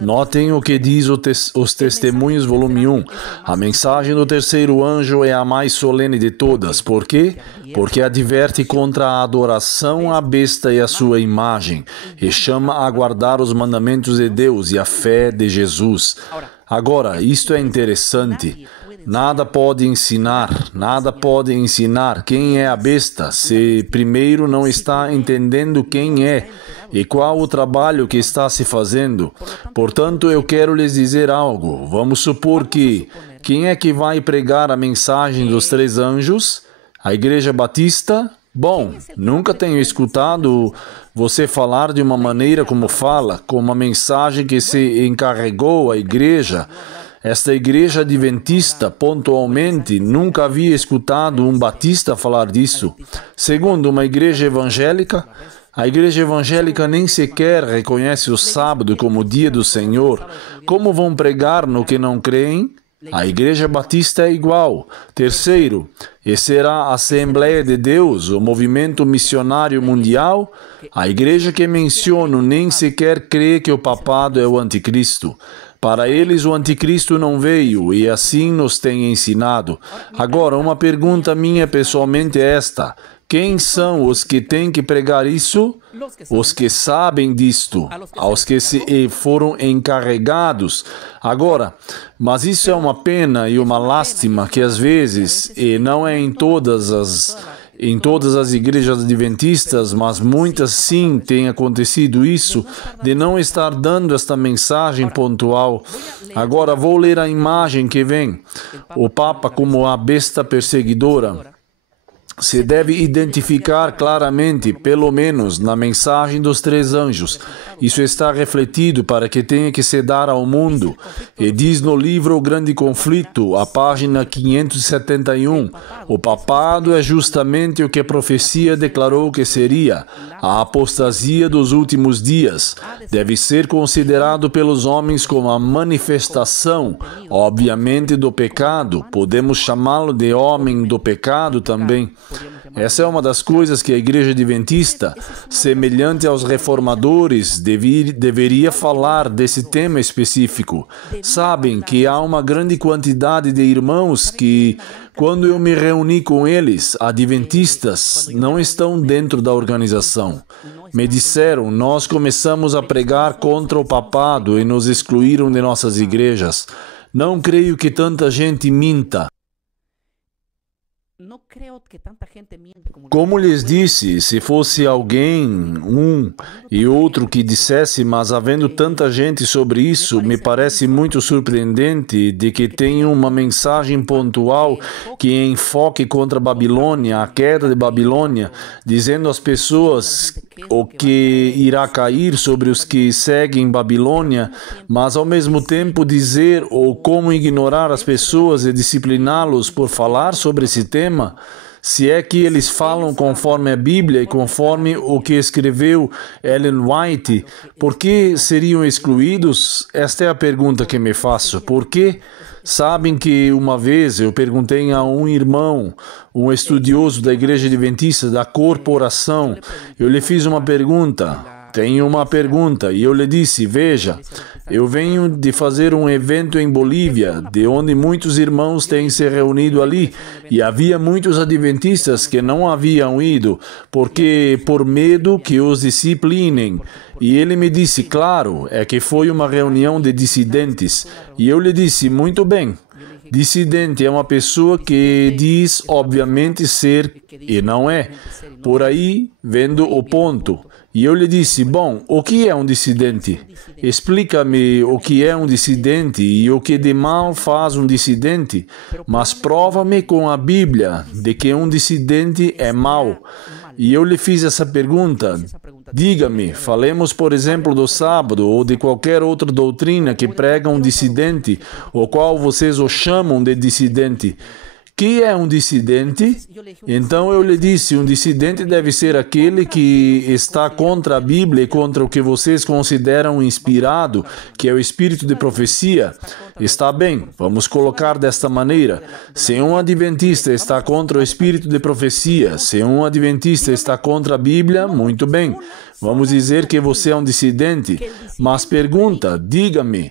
Notem o que diz os Testemunhos, volume 1. A mensagem do terceiro anjo é a mais solene de todas. Por quê? Porque adverte contra a adoração à besta e à sua imagem, e chama a guardar os mandamentos de Deus e a fé de Jesus. Agora, isto é interessante. Nada pode ensinar quem é a besta se primeiro não está entendendo quem é e qual o trabalho que está se fazendo. Portanto, eu quero lhes dizer algo. Vamos supor que quem é que vai pregar a mensagem dos 3 anjos? A Igreja Batista? Bom, nunca tenho escutado você falar de uma maneira como fala, com uma mensagem que se encarregou à igreja. Esta igreja adventista, pontualmente, nunca havia escutado um batista falar disso. Segundo, uma igreja evangélica, a igreja evangélica nem sequer reconhece o sábado como dia do Senhor. Como vão pregar no que não creem? A Igreja Batista é igual. Terceiro, e será a Assembleia de Deus, o movimento missionário mundial? A igreja que menciono nem sequer crê que o papado é o anticristo. Para eles o anticristo não veio e assim nos tem ensinado. Agora, uma pergunta minha pessoalmente é esta. Quem são os que têm que pregar isso? Os que sabem disto, aos que foram encarregados. Agora, mas isso é uma pena e uma lástima que às vezes, e não é em todas as igrejas adventistas, mas muitas sim tem acontecido isso, de não estar dando esta mensagem pontual. Agora vou ler a imagem que vem. O Papa como a besta perseguidora. se deve identificar claramente, pelo menos na mensagem dos 3 anjos. Isso está refletido para que tenha que se dar ao mundo. E diz no livro O Grande Conflito, a página 571, o papado é justamente o que a profecia declarou que seria, a apostasia dos últimos dias. Deve ser considerado pelos homens como a manifestação, obviamente, do pecado. Podemos chamá-lo de homem do pecado também. Essa é uma das coisas que a Igreja Adventista, semelhante aos reformadores, deveria falar desse tema específico. Sabem que há uma grande quantidade de irmãos que, quando eu me reuni com eles, adventistas, não estão dentro da organização. Me disseram, nós começamos a pregar contra o papado e nos excluíram de nossas igrejas. Não creio que tanta gente minta. Como lhes disse, se fosse alguém, um e outro que dissesse, mas havendo tanta gente sobre isso, me parece muito surpreendente de que tenham uma mensagem pontual que enfoque contra a Babilônia, a queda de Babilônia, dizendo às pessoas o que irá cair sobre os que seguem Babilônia, mas ao mesmo tempo dizer ou como ignorar as pessoas e discipliná-los por falar sobre esse tema. Se é que eles falam conforme a Bíblia e conforme o que escreveu Ellen White, por que seriam excluídos? Esta é a pergunta que me faço. Por quê? Sabem que uma vez eu perguntei a um irmão, um estudioso da Igreja Adventista da Corporação, eu lhe fiz uma pergunta. Tenho uma pergunta, e eu lhe disse, veja, eu venho de fazer um evento em Bolívia, de onde muitos irmãos têm se reunido ali, e havia muitos adventistas que não haviam ido, porque por medo que os disciplinem. E ele me disse, claro, é que foi uma reunião de dissidentes. E eu lhe disse, muito bem. Dissidente é uma pessoa que diz, obviamente, ser e não é. Por aí, vendo o ponto. E eu lhe disse, bom, o que é um dissidente? Explica-me o que é um dissidente e o que de mal faz um dissidente, mas prova-me com a Bíblia de que um dissidente é mau. E eu lhe fiz essa pergunta. Diga-me, falemos, por exemplo, do sábado ou de qualquer outra doutrina que prega um dissidente, o qual vocês o chamam de dissidente. Que é um dissidente? Então eu lhe disse, um dissidente deve ser aquele que está contra a Bíblia e contra o que vocês consideram inspirado, que é o espírito de profecia. Está bem, vamos colocar desta maneira. Se um adventista está contra o espírito de profecia, se um adventista está contra a Bíblia, muito bem. Vamos dizer que você é um dissidente, mas pergunta, diga-me,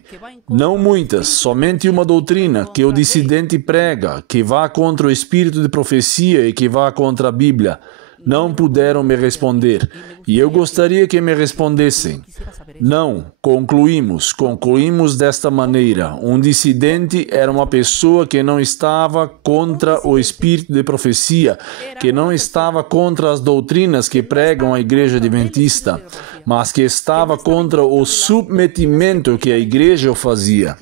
não muitas, somente uma doutrina que o dissidente prega, que vá contra o espírito de profecia e que vá contra a Bíblia. Não puderam me responder, e eu gostaria que me respondessem. Não, concluímos desta maneira. Um dissidente era uma pessoa que não estava contra o espírito de profecia, que não estava contra as doutrinas que pregam a Igreja Adventista, mas que estava contra o submetimento que a Igreja o fazia.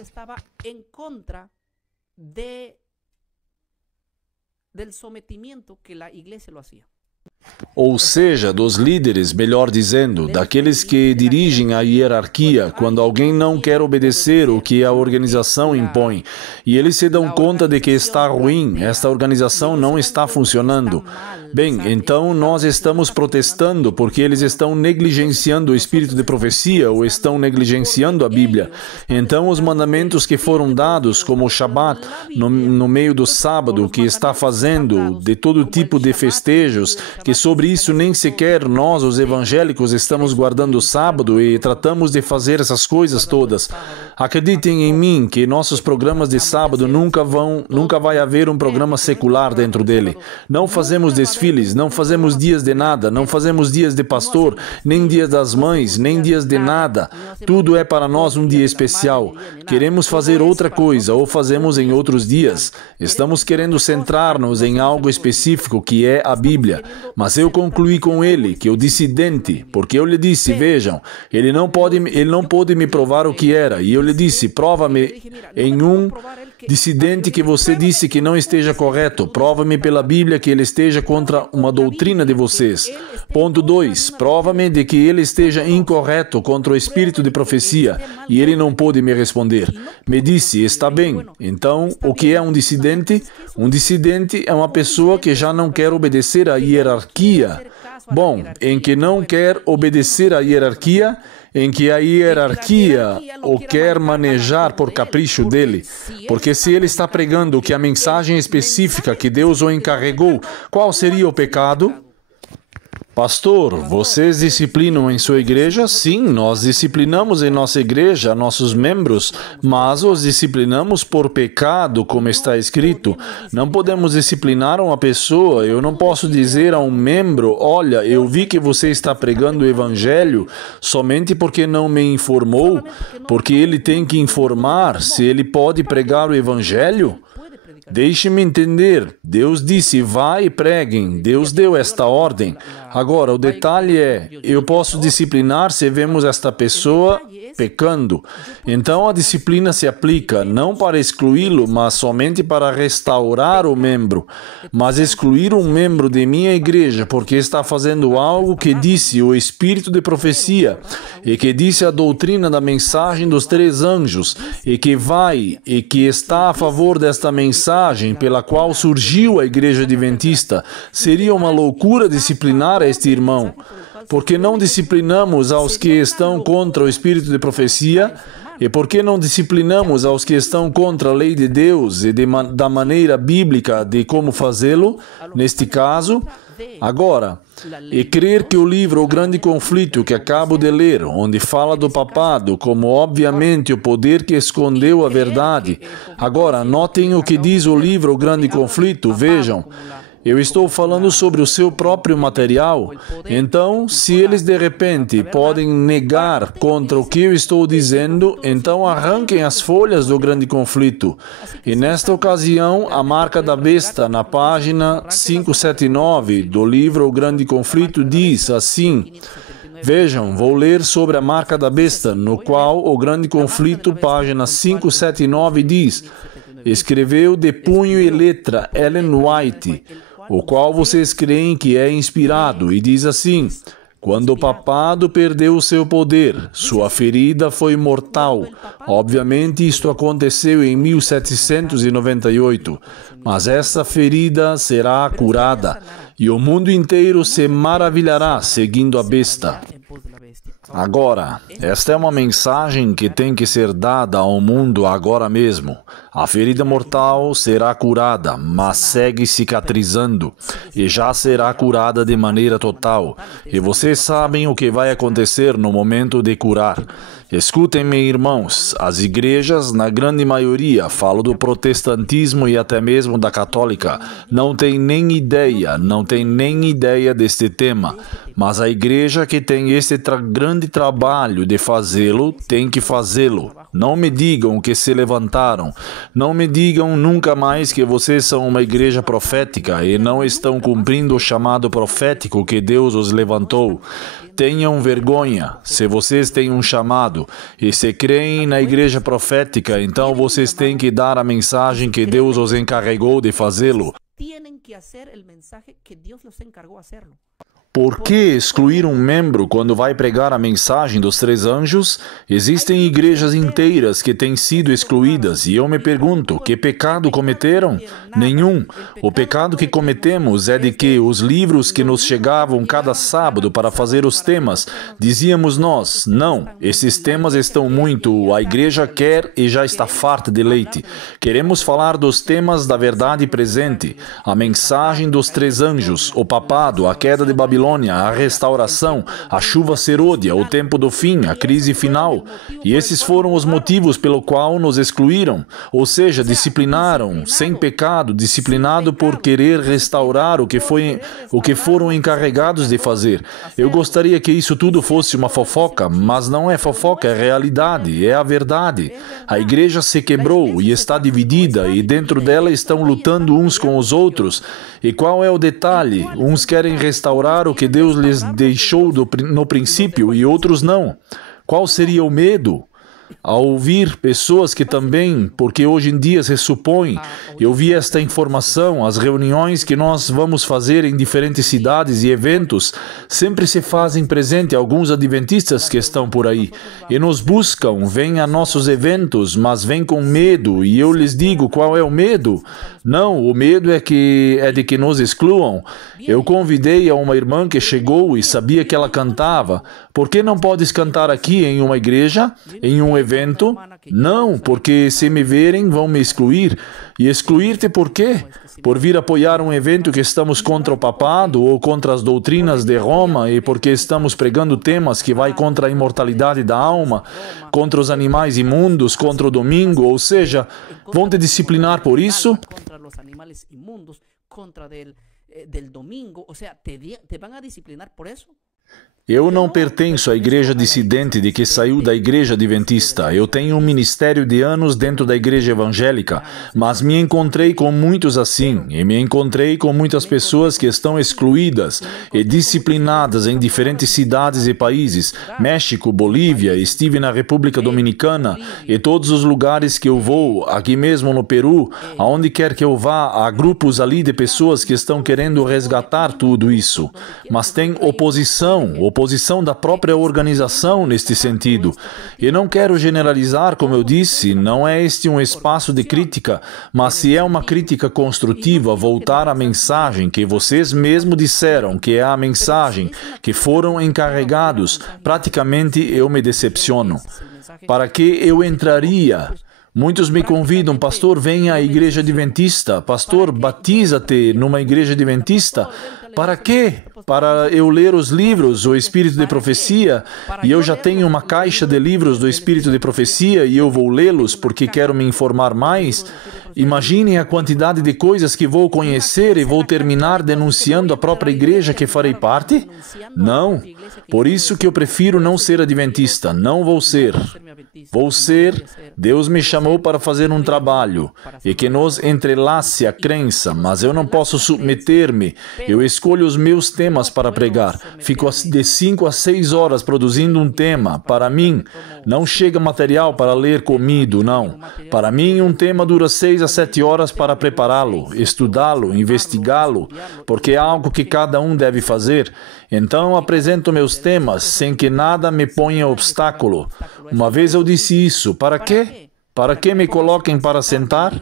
Ou seja, dos líderes, melhor dizendo, daqueles que dirigem a hierarquia, quando alguém não quer obedecer o que a organização impõe, e eles se dão conta de que está ruim, esta organização não está funcionando. Bem, então nós estamos protestando porque eles estão negligenciando o espírito de profecia ou estão negligenciando a Bíblia. Então os mandamentos que foram dados, como o Shabat, no meio do sábado, que está fazendo de todo tipo de festejos, que sobre isso nem sequer nós, os evangélicos, estamos guardando o sábado e tratamos de fazer essas coisas todas. Acreditem em mim que nossos programas de sábado nunca vai haver um programa secular dentro dele. Não fazemos desfiles, não fazemos dias de nada, não fazemos dias de pastor, nem dias das mães, nem dias de nada. Tudo é para nós um dia especial. Queremos fazer outra coisa ou fazemos em outros dias. Estamos querendo centrar-nos em algo específico que é a Bíblia. Mas eu concluí com ele, que o dissidente, porque eu lhe disse, vejam, ele não pôde me provar o que era, e eu lhe disse, prova-me em dissidente que você disse que não esteja correto. Prova-me pela Bíblia que ele esteja contra uma doutrina de vocês. Ponto 2. Prova-me de que ele esteja incorreto contra o espírito de profecia. E ele não pôde me responder. Me disse, está bem. Então, o que é um dissidente? Um dissidente é uma pessoa que já não quer obedecer à hierarquia. Bom, em que não quer obedecer à hierarquia, em que a hierarquia o quer manejar por capricho dele. Porque se ele está pregando que a mensagem específica que Deus o encarregou, qual seria o pecado? Pastor, vocês disciplinam em sua igreja? Sim, nós disciplinamos em nossa igreja, nossos membros, mas os disciplinamos por pecado, como está escrito. Não podemos disciplinar uma pessoa. Eu não posso dizer a um membro, olha, eu vi que você está pregando o evangelho somente porque não me informou, porque ele tem que informar se ele pode pregar o evangelho. Deixe-me entender. Deus disse, vai e preguem. Deus deu esta ordem. Agora, o detalhe é, eu posso disciplinar se vemos esta pessoa pecando. Então, a disciplina se aplica não para excluí-lo, mas somente para restaurar o membro. Mas excluir um membro de minha igreja porque está fazendo algo que disse o espírito de profecia e que disse a doutrina da mensagem dos 3 anjos e que vai e que está a favor desta mensagem pela qual surgiu a igreja adventista, seria uma loucura disciplinar este irmão. Porque não disciplinamos aos que estão contra o espírito de profecia? E por que não disciplinamos aos que estão contra a lei de Deus e da maneira bíblica de como fazê-lo? Neste caso, agora, e crer que o livro O Grande Conflito que acabo de ler, onde fala do papado como obviamente o poder que escondeu a verdade. Agora, notem o que diz o livro O Grande Conflito, vejam. Eu estou falando sobre o seu próprio material. Então, se eles de repente podem negar contra o que eu estou dizendo, então arranquem as folhas do Grande Conflito. E nesta ocasião, a marca da besta, na página 579 do livro O Grande Conflito, diz assim... Vejam, vou ler sobre a marca da besta, no qual o Grande Conflito, página 579, diz: escreveu de punho e letra Ellen White, o qual vocês creem que é inspirado, e diz assim: quando o papado perdeu o seu poder, sua ferida foi mortal. Obviamente isto aconteceu em 1798, mas essa ferida será curada, e o mundo inteiro se maravilhará seguindo a besta. Agora, esta é uma mensagem que tem que ser dada ao mundo agora mesmo. A ferida mortal será curada, mas segue cicatrizando, e já será curada de maneira total. E vocês sabem o que vai acontecer no momento de curar. Escutem-me, irmãos, as igrejas, na grande maioria, falo do protestantismo e até mesmo da católica, não tem nem ideia deste tema. Mas a igreja que tem esse grande trabalho de fazê-lo, tem que fazê-lo. Não me digam que se levantaram. Não me digam nunca mais que vocês são uma igreja profética e não estão cumprindo o chamado profético que Deus os levantou. Tenham vergonha. Se vocês têm um chamado e se creem na igreja profética, então vocês têm que dar a mensagem que Deus os encarregou de fazê-lo. Por que excluir um membro quando vai pregar a mensagem dos 3 anjos? Existem igrejas inteiras que têm sido excluídas e eu me pergunto, que pecado cometeram? Nenhum. O pecado que cometemos é de que os livros que nos chegavam cada sábado para fazer os temas, dizíamos nós, não, esses temas estão muito, a igreja quer e já está farta de leite. Queremos falar dos temas da verdade presente, a mensagem dos 3 anjos, o papado, a queda de Babilônia, a restauração, a chuva serôdia, o tempo do fim, a crise final. E esses foram os motivos pelo qual nos excluíram, ou seja, disciplinaram, sem pecado, disciplinado por querer restaurar o que foram encarregados de fazer. Eu gostaria que isso tudo fosse uma fofoca, mas não é fofoca, é realidade, é a verdade. A igreja se quebrou e está dividida, e dentro dela estão lutando uns com os outros. E qual é o detalhe? Uns querem restaurar o que Deus lhes deixou no princípio e outros não. Qual seria o medo? a ouvir pessoas que também, porque hoje em dia se supõe, eu vi esta informação, as reuniões que nós vamos fazer em diferentes cidades e eventos, sempre se fazem presente alguns adventistas que estão por aí e nos buscam, vêm a nossos eventos, mas vêm com medo, e eu lhes digo, qual é o medo? Não, o medo é de que nos excluam. Eu convidei a uma irmã que chegou e sabia que ela cantava. Por que não podes cantar aqui em uma igreja, em um evento? Não, porque se me verem vão me excluir. E excluir-te por quê? Por vir apoiar um evento que estamos contra o papado ou contra as doutrinas de Roma e porque estamos pregando temas que vai contra a imortalidade da alma, contra os animais imundos, contra o domingo, ou seja, vão te disciplinar por isso? Contra os animais imundos, contra del domingo, ou seja, te vão a disciplinar por isso? Eu não pertenço à igreja dissidente de que saiu da igreja adventista. Eu tenho um ministério de anos dentro da igreja evangélica, mas me encontrei com muitos assim, e me encontrei com muitas pessoas que estão excluídas e disciplinadas em diferentes cidades e países. México, Bolívia, estive na República Dominicana e todos os lugares que eu vou, aqui mesmo no Peru, aonde quer que eu vá, há grupos ali de pessoas que estão querendo resgatar tudo isso. Mas tem oposição da própria organização neste sentido. E não quero generalizar, como eu disse, não é este um espaço de crítica, mas se é uma crítica construtiva, voltar à mensagem que vocês mesmos disseram que é a mensagem que foram encarregados, praticamente eu me decepciono. Para que eu entraria? Muitos me convidam, pastor, venha à igreja adventista, pastor, batiza-te numa igreja adventista. Para quê? Para eu ler os livros, o Espírito de Profecia, e eu já tenho uma caixa de livros do Espírito de Profecia e eu vou lê-los porque quero me informar mais. Imaginem a quantidade de coisas que vou conhecer e vou terminar denunciando a própria igreja que farei parte? Não. Por isso que eu prefiro não ser adventista. Não vou ser. Vou ser. Deus me chamou para fazer um trabalho e que nos entrelace a crença, mas eu não posso submeter-me. Eu escolho os meus temas para pregar. Fico de 5 a 6 horas produzindo um tema. Para mim, não chega material para ler comido, não. Para mim, um tema dura 6 a 7 horas para prepará-lo, estudá-lo, investigá-lo, porque é algo que cada um deve fazer. Então, apresento meus temas sem que nada me ponha obstáculo. Uma vez eu disse isso. Para quê? Para que me coloquem para sentar?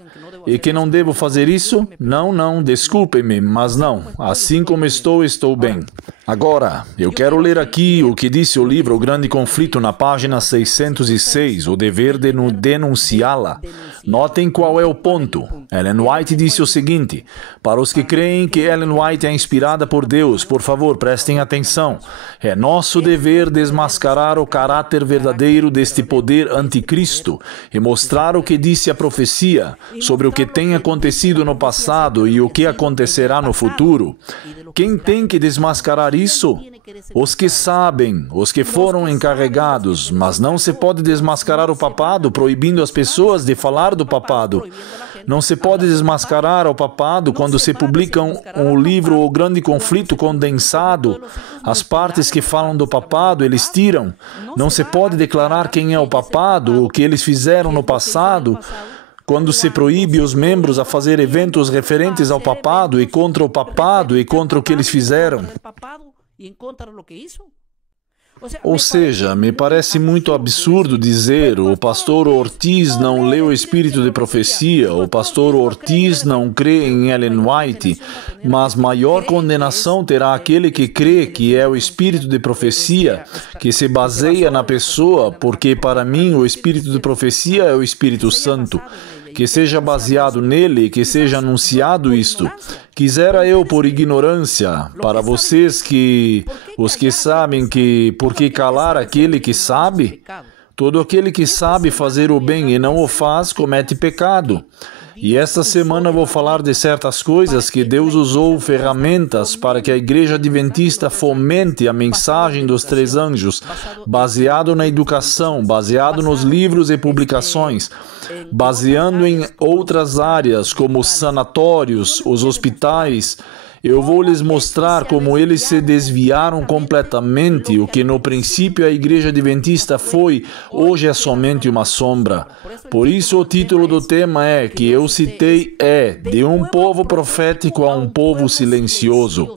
E que não devo fazer isso? Não, desculpem-me, mas não. Assim como estou, estou bem. Agora, eu quero ler aqui o que disse o livro O Grande Conflito na página 606, o dever de denunciá-la. Notem qual é o ponto. Ellen White disse o seguinte: para os que creem que Ellen White é inspirada por Deus, por favor, prestem atenção. É nosso dever desmascarar o caráter verdadeiro deste poder anticristo e mostrar o que disse a profecia sobre o que tem acontecido no passado e o que acontecerá no futuro. Quem tem que desmascarar isso? Os que sabem, os que foram encarregados, mas não se pode desmascarar o papado, proibindo as pessoas de falar do papado. Não se pode desmascarar o papado quando se publica um livro O Grande Conflito condensado. As partes que falam do papado, eles tiram. Não se pode declarar quem é o papado, o que eles fizeram no passado. Quando se proíbe os membros a fazer eventos referentes ao papado e contra o papado e contra o que eles fizeram. Ou seja, me parece muito absurdo dizer o pastor Ortiz não lê o Espírito de Profecia, o pastor Ortiz não crê em Ellen White, mas maior condenação terá aquele que crê que é o Espírito de Profecia, que se baseia na pessoa, porque para mim o Espírito de Profecia é o Espírito Santo. Que seja baseado nele, que seja anunciado isto. Quisera eu, por ignorância, para vocês os que sabem que, por que calar aquele que sabe? Todo aquele que sabe fazer o bem e não o faz, comete pecado. E esta semana vou falar de certas coisas que Deus usou ferramentas para que a Igreja Adventista fomente a mensagem dos 3 anjos, baseado na educação, baseado nos livros e publicações, baseando em outras áreas, como os sanatórios, os hospitais, Eu vou lhes mostrar como eles se desviaram completamente. O que no princípio a Igreja Adventista foi, hoje é somente uma sombra. Por isso o título do tema que eu citei de um povo profético a um povo silencioso.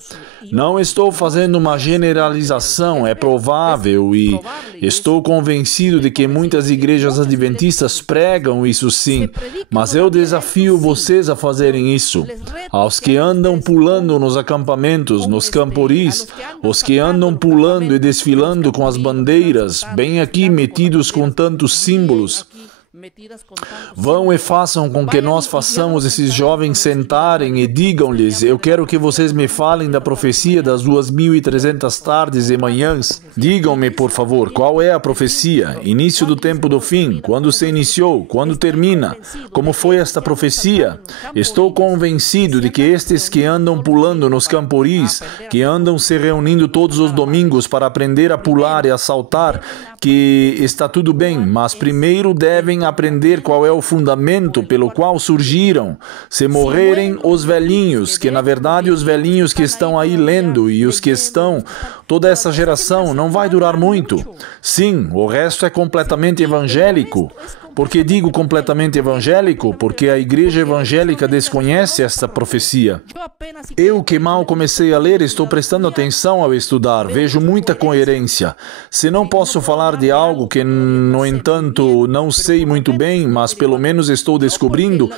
Não estou fazendo uma generalização, é provável e estou convencido de que muitas igrejas adventistas pregam isso sim, mas eu desafio vocês a fazerem isso. Aos que andam pulando nos acampamentos, nos camporis, os que andam pulando e desfilando com as bandeiras, bem aqui metidos com tantos símbolos, vão e façam com que nós façamos esses jovens sentarem e digam-lhes: eu quero que vocês me falem da profecia das 2.300 tardes e manhãs. Digam-me, por favor, qual é a profecia? Início do tempo do fim? Quando se iniciou? Quando termina? Como foi esta profecia? Estou convencido de que estes que andam pulando nos camporis, que andam se reunindo todos os domingos para aprender a pular e a saltar, que está tudo bem, mas primeiro devem aprender qual é o fundamento pelo qual surgiram. Se morrerem os velhinhos, que na verdade os velhinhos que estão aí lendo e os que estão, toda essa geração não vai durar muito. Sim, o resto é completamente evangélico. Por que digo completamente evangélico? Porque a igreja evangélica desconhece essa profecia. Eu, que mal comecei a ler, estou prestando atenção ao estudar, vejo muita coerência. Se não posso falar de algo que, no entanto, não sei muito bem, mas pelo menos estou descobrindo,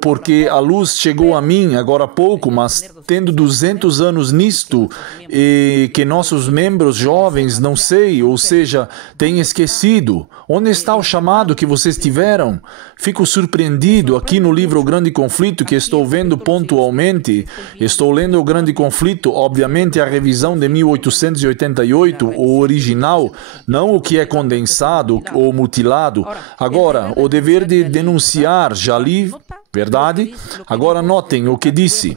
porque a luz chegou a mim agora há pouco, mas tendo 200 anos nisto, e que nossos membros jovens, não sei, ou seja, têm esquecido. Onde está o chamado que vocês tiveram? Fico surpreendido aqui no livro O Grande Conflito, que estou vendo pontualmente. Estou lendo O Grande Conflito, obviamente a revisão de 1888, o original, não o que é condensado ou mutilado. Agora, o dever de denunciar, já li, verdade? Agora notem o que disse.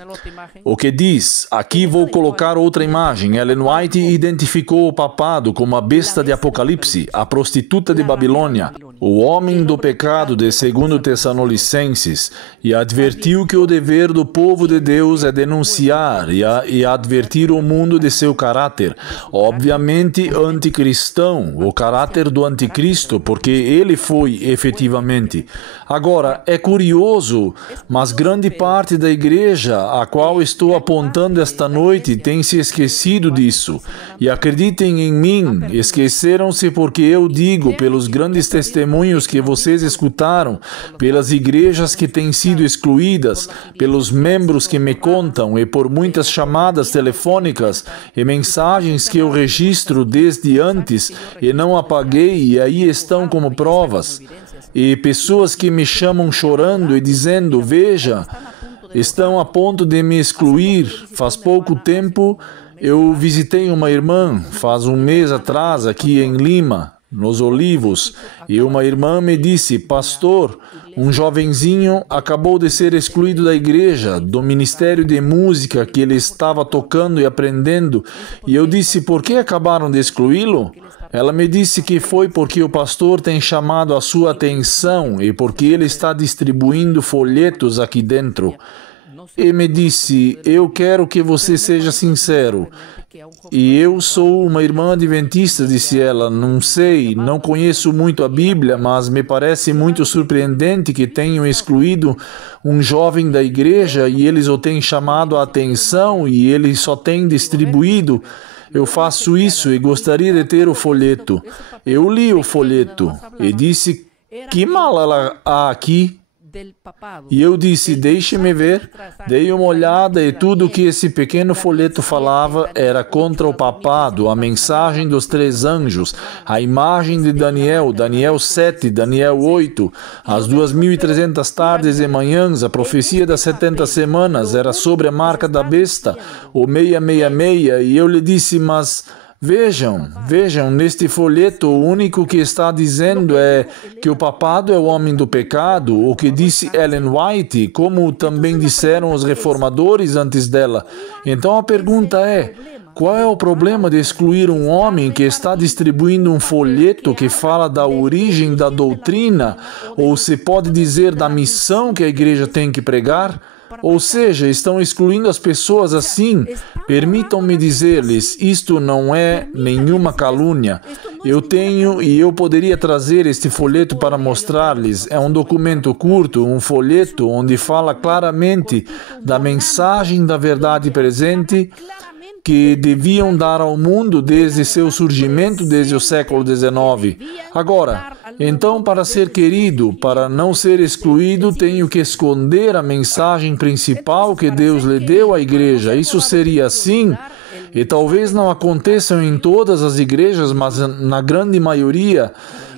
O que diz, aqui vou colocar outra imagem. Ellen White identificou o papado como a besta de Apocalipse, a prostituta de Babilônia, o homem do pecado de 2 Tessalonicenses, e advertiu que o dever do povo de Deus é denunciar e advertir o mundo de seu caráter, obviamente anticristão, o caráter do anticristo, porque ele foi efetivamente. Agora, é curioso, mas grande parte da igreja a qual estou apontando esta noite tem se esquecido disso. E acreditem em mim, esqueceram-se porque eu digo, pelos grandes testemunhos que vocês escutaram, pelas igrejas que têm sido excluídas, pelos membros que me contam e por muitas chamadas telefônicas e mensagens que eu registro desde antes e não apaguei e aí estão como provas. E pessoas que me chamam chorando e dizendo: veja, estão a ponto de me excluir. Faz pouco tempo eu visitei uma irmã, faz um mês atrás, aqui em Lima, nos Olivos, e uma irmã me disse: pastor, um jovenzinho acabou de ser excluído da igreja, do ministério de música que ele estava tocando e aprendendo. E eu disse: por que acabaram de excluí-lo? Ela me disse que foi porque o pastor tem chamado a sua atenção e porque ele está distribuindo folhetos aqui dentro. E me disse: eu quero que você seja sincero. E eu sou uma irmã adventista, disse ela. Não sei, não conheço muito a Bíblia, mas me parece muito surpreendente que tenham excluído um jovem da igreja e eles o têm chamado a atenção e ele só tem distribuído. Eu faço isso e gostaria de ter o folheto. Eu li o folheto e disse: que mal ela há aqui? E eu disse: deixe-me ver. Dei uma olhada e tudo o que esse pequeno folheto falava era contra o papado, a mensagem dos 3 anjos, a imagem de Daniel, Daniel 7, Daniel 8, as 2.300 tardes e manhãs, a profecia das 70 semanas era sobre a marca da besta, o 666, e eu lhe disse: mas vejam, neste folheto o único que está dizendo é que o papado é o homem do pecado, o que disse Ellen White, como também disseram os reformadores antes dela. Então a pergunta é: qual é o problema de excluir um homem que está distribuindo um folheto que fala da origem da doutrina, ou se pode dizer da missão que a igreja tem que pregar? Ou seja, estão excluindo as pessoas assim. Permitam-me dizer-lhes, isto não é nenhuma calúnia. Eu tenho e eu poderia trazer este folheto para mostrar-lhes. É um documento curto, um folheto onde fala claramente da mensagem da verdade presente que deviam dar ao mundo desde seu surgimento, desde o século XIX. Agora, então, para ser querido, para não ser excluído, tenho que esconder a mensagem principal que Deus lhe deu à igreja. Isso seria assim? E talvez não aconteçam em todas as igrejas, mas na grande maioria,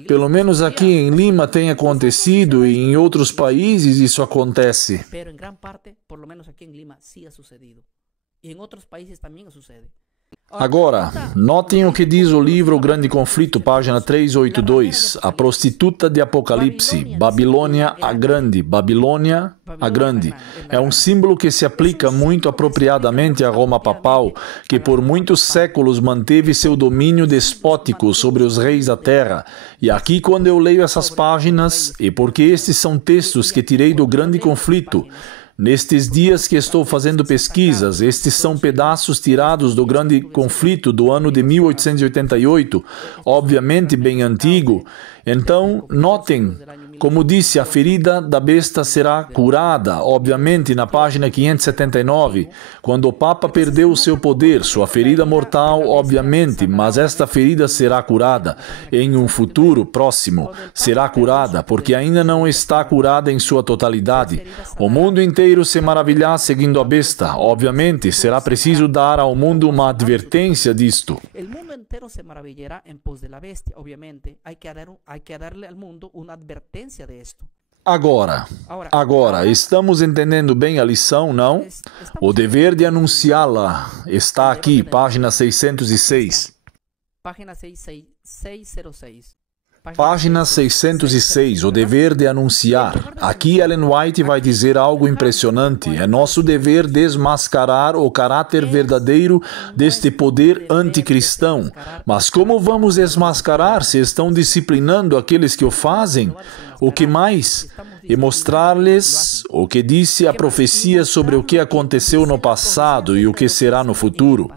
pelo menos aqui em Lima tem acontecido e em outros países isso acontece. Pero en gran parte, por lo menos aquí en Lima, sí ha sucedido. Y en otros países también sucede. Agora, notem o que diz o livro O Grande Conflito, página 382, a prostituta de Apocalipse, Babilônia a Grande. Babilônia a Grande é um símbolo que se aplica muito apropriadamente à Roma papal, que por muitos séculos manteve seu domínio despótico sobre os reis da terra. E aqui, quando eu leio essas páginas, e porque estes são textos que tirei do Grande Conflito, nestes dias que estou fazendo pesquisas, estes são pedaços tirados do Grande Conflito do ano de 1888, obviamente bem antigo. Então, notem, como disse, a ferida da besta será curada, obviamente na página 579, quando o Papa perdeu o seu poder, sua ferida mortal, obviamente, mas esta ferida será curada. Em um futuro próximo, será curada, porque ainda não está curada em sua totalidade. O mundo inteiro se maravilhará seguindo a besta. Obviamente, será preciso dar ao mundo uma advertência disto. El mundo entero se maravillará en pos de la bestia, obviamente. Hay que darle al mundo una advertencia de esto. Agora, estamos entendendo bem a lição, não? O dever de anunciá-la está aqui, página 606. Página 606. Página 606, o dever de anunciar. Aqui Ellen White vai dizer algo impressionante. É nosso dever desmascarar o caráter verdadeiro deste poder anticristão. Mas como vamos desmascarar se estão disciplinando aqueles que o fazem? O que mais? E mostrar-lhes o que disse a profecia sobre o que aconteceu no passado e o que será no futuro.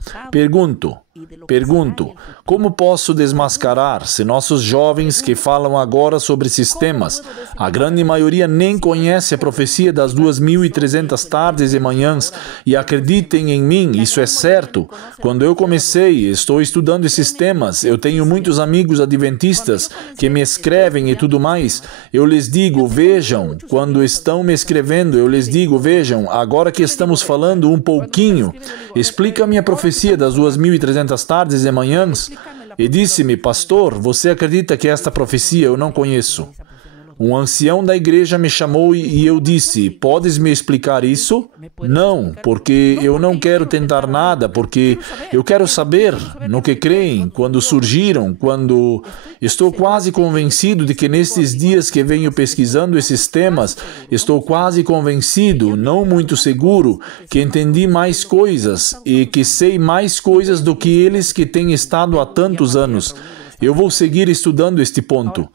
Pergunto, como posso desmascarar se nossos jovens que falam agora sobre sistemas, a grande maioria nem conhece a profecia das 2.300 tardes e manhãs, e acreditem em mim, isso é certo. Quando eu comecei, estou estudando esses temas, eu tenho muitos amigos adventistas que me escrevem e tudo mais, eu lhes digo, vejam, quando estão me escrevendo, eu lhes digo, vejam, agora que estamos falando um pouquinho, explica-me a profecia das 2.300 tardes e manhãs, e disse-me, pastor, você acredita que esta profecia eu não conheço? Um ancião da igreja me chamou e eu disse, podes me explicar isso? Não, porque eu não quero tentar nada, porque eu quero saber no que creem, quando surgiram, quando... Estou quase convencido de que nestes dias que venho pesquisando esses temas, estou quase convencido, não muito seguro, que entendi mais coisas e que sei mais coisas do que eles que têm estado há tantos anos. Eu vou seguir estudando este ponto.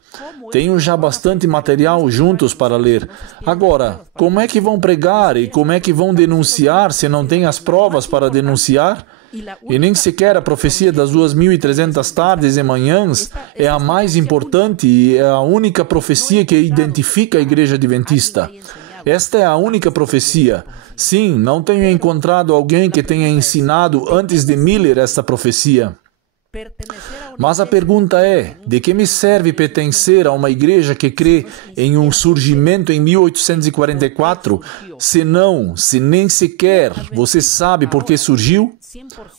Tenho já bastante material juntos para ler. Agora, como é que vão pregar e como é que vão denunciar se não têm as provas para denunciar? E nem sequer a profecia das 2.300 tardes e manhãs é a mais importante e é a única profecia que identifica a Igreja Adventista. Esta é a única profecia. Sim, não tenho encontrado alguém que tenha ensinado antes de Miller esta profecia. Mas a pergunta é, de que me serve pertencer a uma igreja que crê em um surgimento em 1844, se nem sequer você sabe por que surgiu?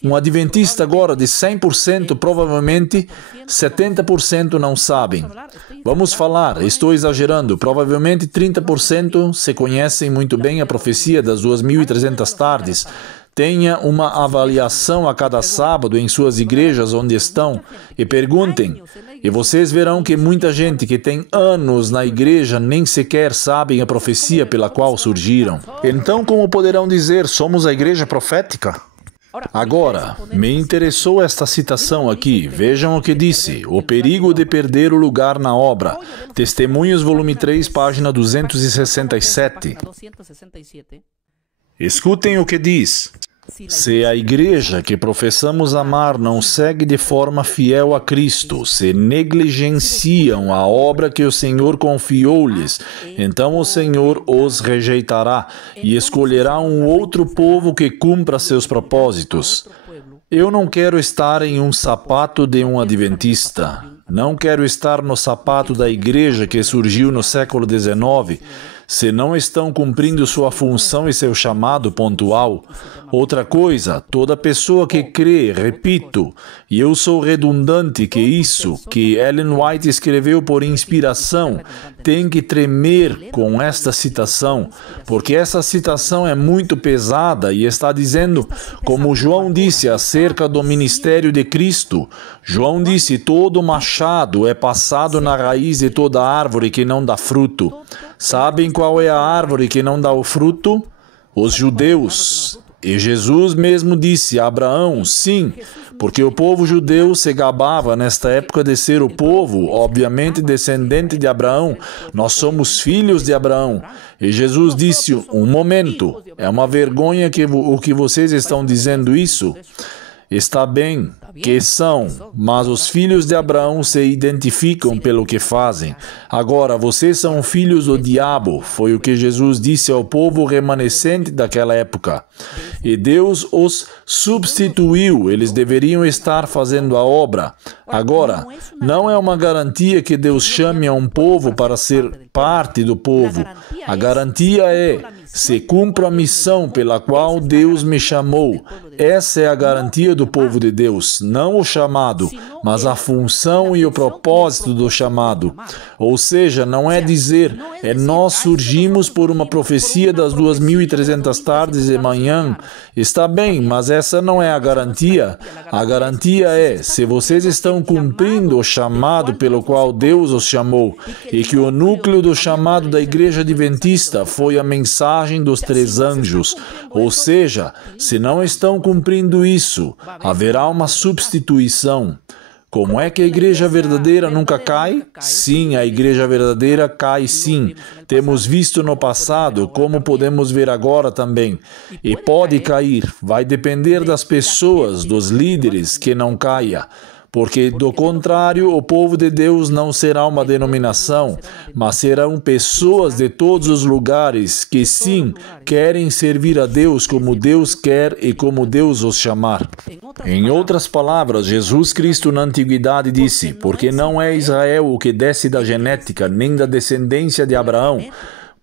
Um adventista agora de 100%, provavelmente 70% não sabem. Vamos falar, estou exagerando, provavelmente 30% se conhecem muito bem a profecia das 2.300 tardes. Tenha uma avaliação a cada sábado em suas igrejas onde estão e perguntem. E vocês verão que muita gente que tem anos na igreja nem sequer sabem a profecia pela qual surgiram. Então, como poderão dizer, somos a igreja profética? Agora, me interessou esta citação aqui. Vejam o que disse. O perigo de perder o lugar na obra. Testemunhos, volume 3, página 267. Escutem o que diz. Se a igreja que professamos amar não segue de forma fiel a Cristo, se negligenciam a obra que o Senhor confiou-lhes, então o Senhor os rejeitará e escolherá um outro povo que cumpra seus propósitos. Eu não quero estar em um sapato de um adventista. Não quero estar no sapato da igreja que surgiu no século XIX, se não estão cumprindo sua função e seu chamado pontual. Outra coisa, toda pessoa que crê, repito, e eu sou redundante que Ellen White escreveu por inspiração, tem que tremer com esta citação, porque essa citação é muito pesada e está dizendo, como João disse acerca do ministério de Cristo. João disse, todo machado é passado na raiz de toda árvore que não dá fruto. Sabem qual é a árvore que não dá o fruto? Os judeus. E Jesus mesmo disse a Abraão, sim, porque o povo judeu se gabava nesta época de ser o povo, obviamente descendente de Abraão. Nós somos filhos de Abraão. E Jesus disse, um momento, é uma vergonha o que vocês estão dizendo isso. Está bem, que são, mas os filhos de Abraão se identificam pelo que fazem. Agora, vocês são filhos do diabo, foi o que Jesus disse ao povo remanescente daquela época. E Deus os substituiu, eles deveriam estar fazendo a obra. Agora, não é uma garantia que Deus chame a um povo para ser parte do povo. A garantia é, se cumpro a missão pela qual Deus me chamou. Essa é a garantia do povo de Deus, não o chamado, mas a função e o propósito do chamado. Ou seja, não é dizer, nós surgimos por uma profecia das 2.300 tardes e manhã. Está bem, mas essa não é a garantia. A garantia é, se vocês estão cumprindo o chamado pelo qual Deus os chamou, e que o núcleo do chamado da Igreja Adventista foi a mensagem dos 3 anjos. Ou seja, se não estão cumprindo isso, haverá uma substituição. Como é que a igreja verdadeira nunca cai? Sim, a igreja verdadeira cai sim. Temos visto no passado, como podemos ver agora também. E pode cair, vai depender das pessoas, dos líderes, que não caia. Porque, do contrário, o povo de Deus não será uma denominação, mas serão pessoas de todos os lugares que, sim, querem servir a Deus como Deus quer e como Deus os chamar. Em outras palavras, Jesus Cristo na Antiguidade disse, porque não é Israel o que desce da genética, nem da descendência de Abraão,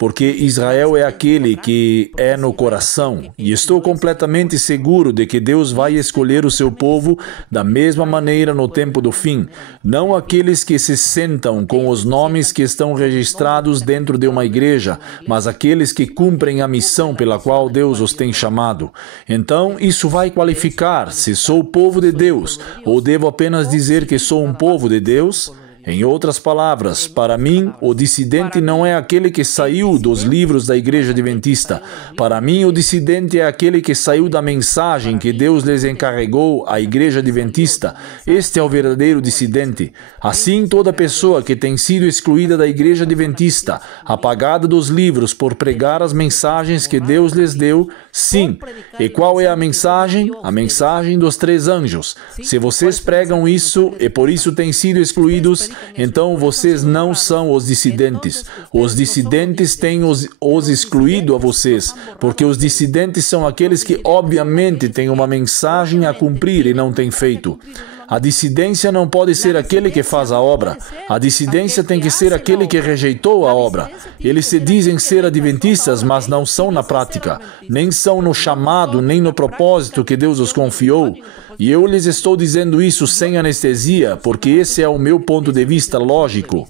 porque Israel é aquele que é no coração. E estou completamente seguro de que Deus vai escolher o seu povo da mesma maneira no tempo do fim. Não aqueles que se sentam com os nomes que estão registrados dentro de uma igreja, mas aqueles que cumprem a missão pela qual Deus os tem chamado. Então, isso vai qualificar se sou povo de Deus, ou devo apenas dizer que sou um povo de Deus? Em outras palavras, para mim, o dissidente não é aquele que saiu dos livros da Igreja Adventista. Para mim, o dissidente é aquele que saiu da mensagem que Deus lhes encarregou à Igreja Adventista. Este é o verdadeiro dissidente. Assim, toda pessoa que tem sido excluída da Igreja Adventista, apagada dos livros por pregar as mensagens que Deus lhes deu, sim. E qual é a mensagem? A mensagem dos 3 anjos. Se vocês pregam isso e por isso têm sido excluídos, então vocês não são os dissidentes. Os dissidentes têm os excluído a vocês, porque os dissidentes são aqueles que obviamente têm uma mensagem a cumprir e não têm feito. A dissidência não pode ser aquele que faz a obra. A dissidência tem que ser aquele que rejeitou a obra. Eles se dizem ser adventistas, mas não são na prática. Nem são no chamado, nem no propósito que Deus os confiou. E eu lhes estou dizendo isso sem anestesia, porque esse é o meu ponto de vista lógico.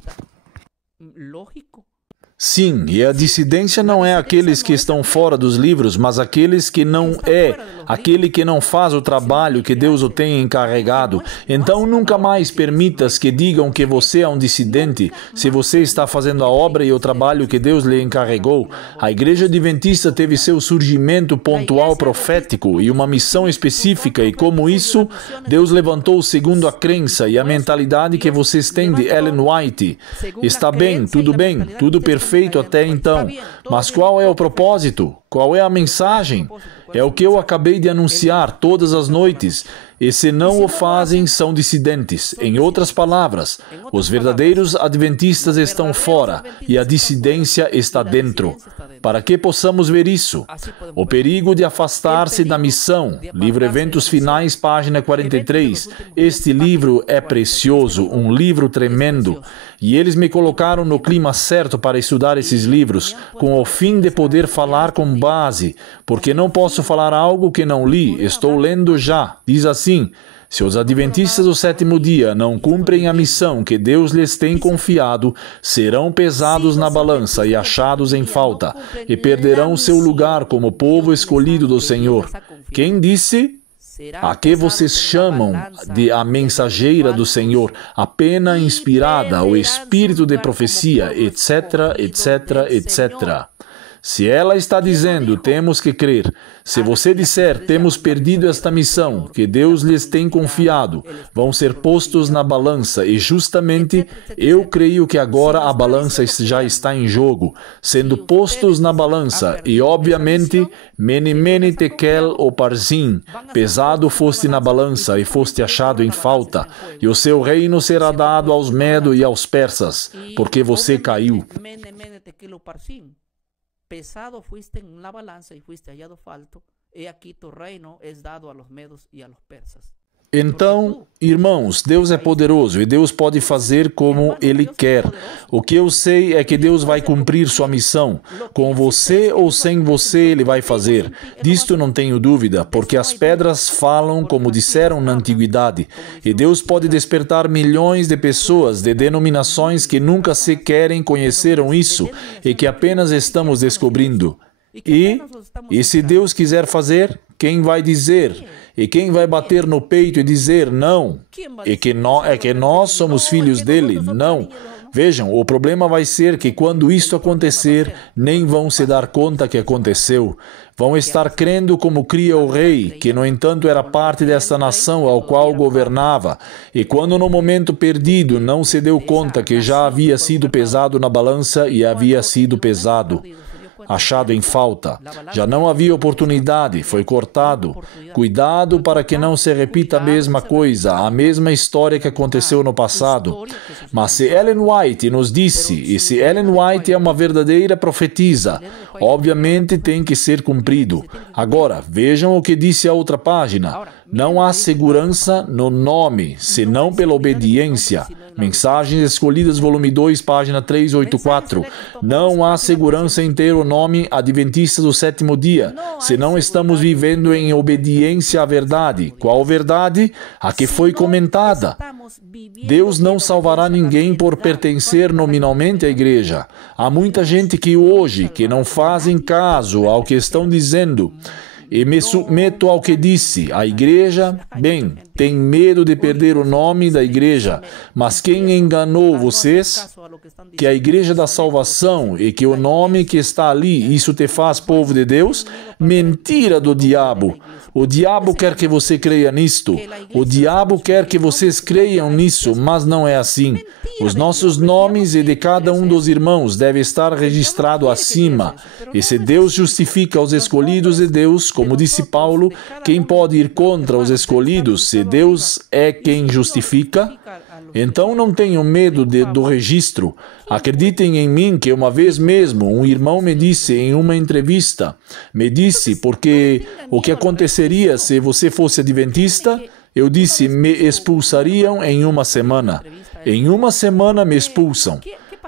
Sim, e a dissidência não é aqueles que estão fora dos livros, mas aqueles que não aquele que não faz o trabalho que Deus o tem encarregado. Então nunca mais permitas que digam que você é um dissidente, se você está fazendo a obra e o trabalho que Deus lhe encarregou. A Igreja Adventista teve seu surgimento pontual profético e uma missão específica, e como isso, Deus levantou segundo a crença e a mentalidade que vocês têm de Ellen White. Está bem, tudo perfeito. feito até então. Mas qual é o propósito? Qual é a mensagem? É o que eu acabei de anunciar todas as noites. E se não o fazem, são dissidentes. Em outras palavras, os verdadeiros adventistas estão fora e a dissidência está dentro. Para que possamos ver isso? O perigo de afastar-se da missão. Livro Eventos Finais, página 43. Este livro é precioso, um livro tremendo. E eles me colocaram no clima certo para estudar esses livros, com o fim de poder falar com base, porque não posso falar algo que não li, estou lendo já. Diz assim: se os adventistas do sétimo dia não cumprem a missão que Deus lhes tem confiado, serão pesados na balança e achados em falta, e perderão seu lugar como povo escolhido do Senhor. Quem disse? A que vocês chamam de a mensageira do Senhor, a pena inspirada, o espírito de profecia, etc, etc, etc. Se ela está dizendo, temos que crer. Se você disser, temos perdido esta missão, que Deus lhes tem confiado, vão ser postos na balança, e justamente eu creio que agora a balança já está em jogo, sendo postos na balança, e obviamente, mene mene tekel oparsim, pesado foste na balança, e foste achado em falta, e o seu reino será dado aos medos e aos persas, porque você caiu. Pesado fuiste en la balanza y fuiste hallado falto, he aquí tu reino es dado a los medos y a los persas. Então, irmãos, Deus é poderoso e Deus pode fazer como Ele quer. O que eu sei é que Deus vai cumprir sua missão. Com você ou sem você, Ele vai fazer. Disto não tenho dúvida, porque as pedras falam como disseram na antiguidade. E Deus pode despertar milhões de pessoas de denominações que nunca sequer conheceram isso e que apenas estamos descobrindo. E se Deus quiser fazer, quem vai dizer? E quem vai bater no peito e dizer não? É que nós somos filhos dele? Não. Vejam, o problema vai ser que quando isto acontecer, nem vão se dar conta que aconteceu. Vão estar crendo como cria o rei, que no entanto era parte desta nação ao qual governava. E quando no momento perdido não se deu conta que já havia sido pesado na balança e havia sido pesado. Achado em falta. Já não havia oportunidade, foi cortado. Cuidado para que não se repita a mesma coisa, a mesma história que aconteceu no passado. Mas se Ellen White nos disse, e se Ellen White é uma verdadeira profetisa, obviamente tem que ser cumprido. Agora, vejam o que disse a outra página. Não há segurança no nome, senão pela obediência. Mensagens Escolhidas, volume 2, página 384. Não há segurança em ter o nome Adventista do sétimo dia, se não estamos vivendo em obediência à verdade. Qual verdade? A que foi comentada. Deus não salvará ninguém por pertencer nominalmente à igreja. Há muita gente que hoje, que não fazem caso ao que estão dizendo. E me submeto ao que disse, a igreja, bem, tem medo de perder o nome da igreja, mas quem enganou vocês? Que a igreja da salvação e que o nome que está ali, isso te faz povo de Deus? Mentira do diabo! O diabo quer que você creia nisto. O diabo quer que vocês creiam nisso, mas não é assim. Os nossos nomes e de cada um dos irmãos deve estar registrado acima. E se Deus justifica os escolhidos de Deus, como disse Paulo, quem pode ir contra os escolhidos se Deus é quem justifica? Então não tenham medo do registro. Acreditem em mim que uma vez mesmo um irmão me disse em uma entrevista, porque o que aconteceria se você fosse adventista? Eu disse, me expulsariam em uma semana. Em uma semana me expulsam.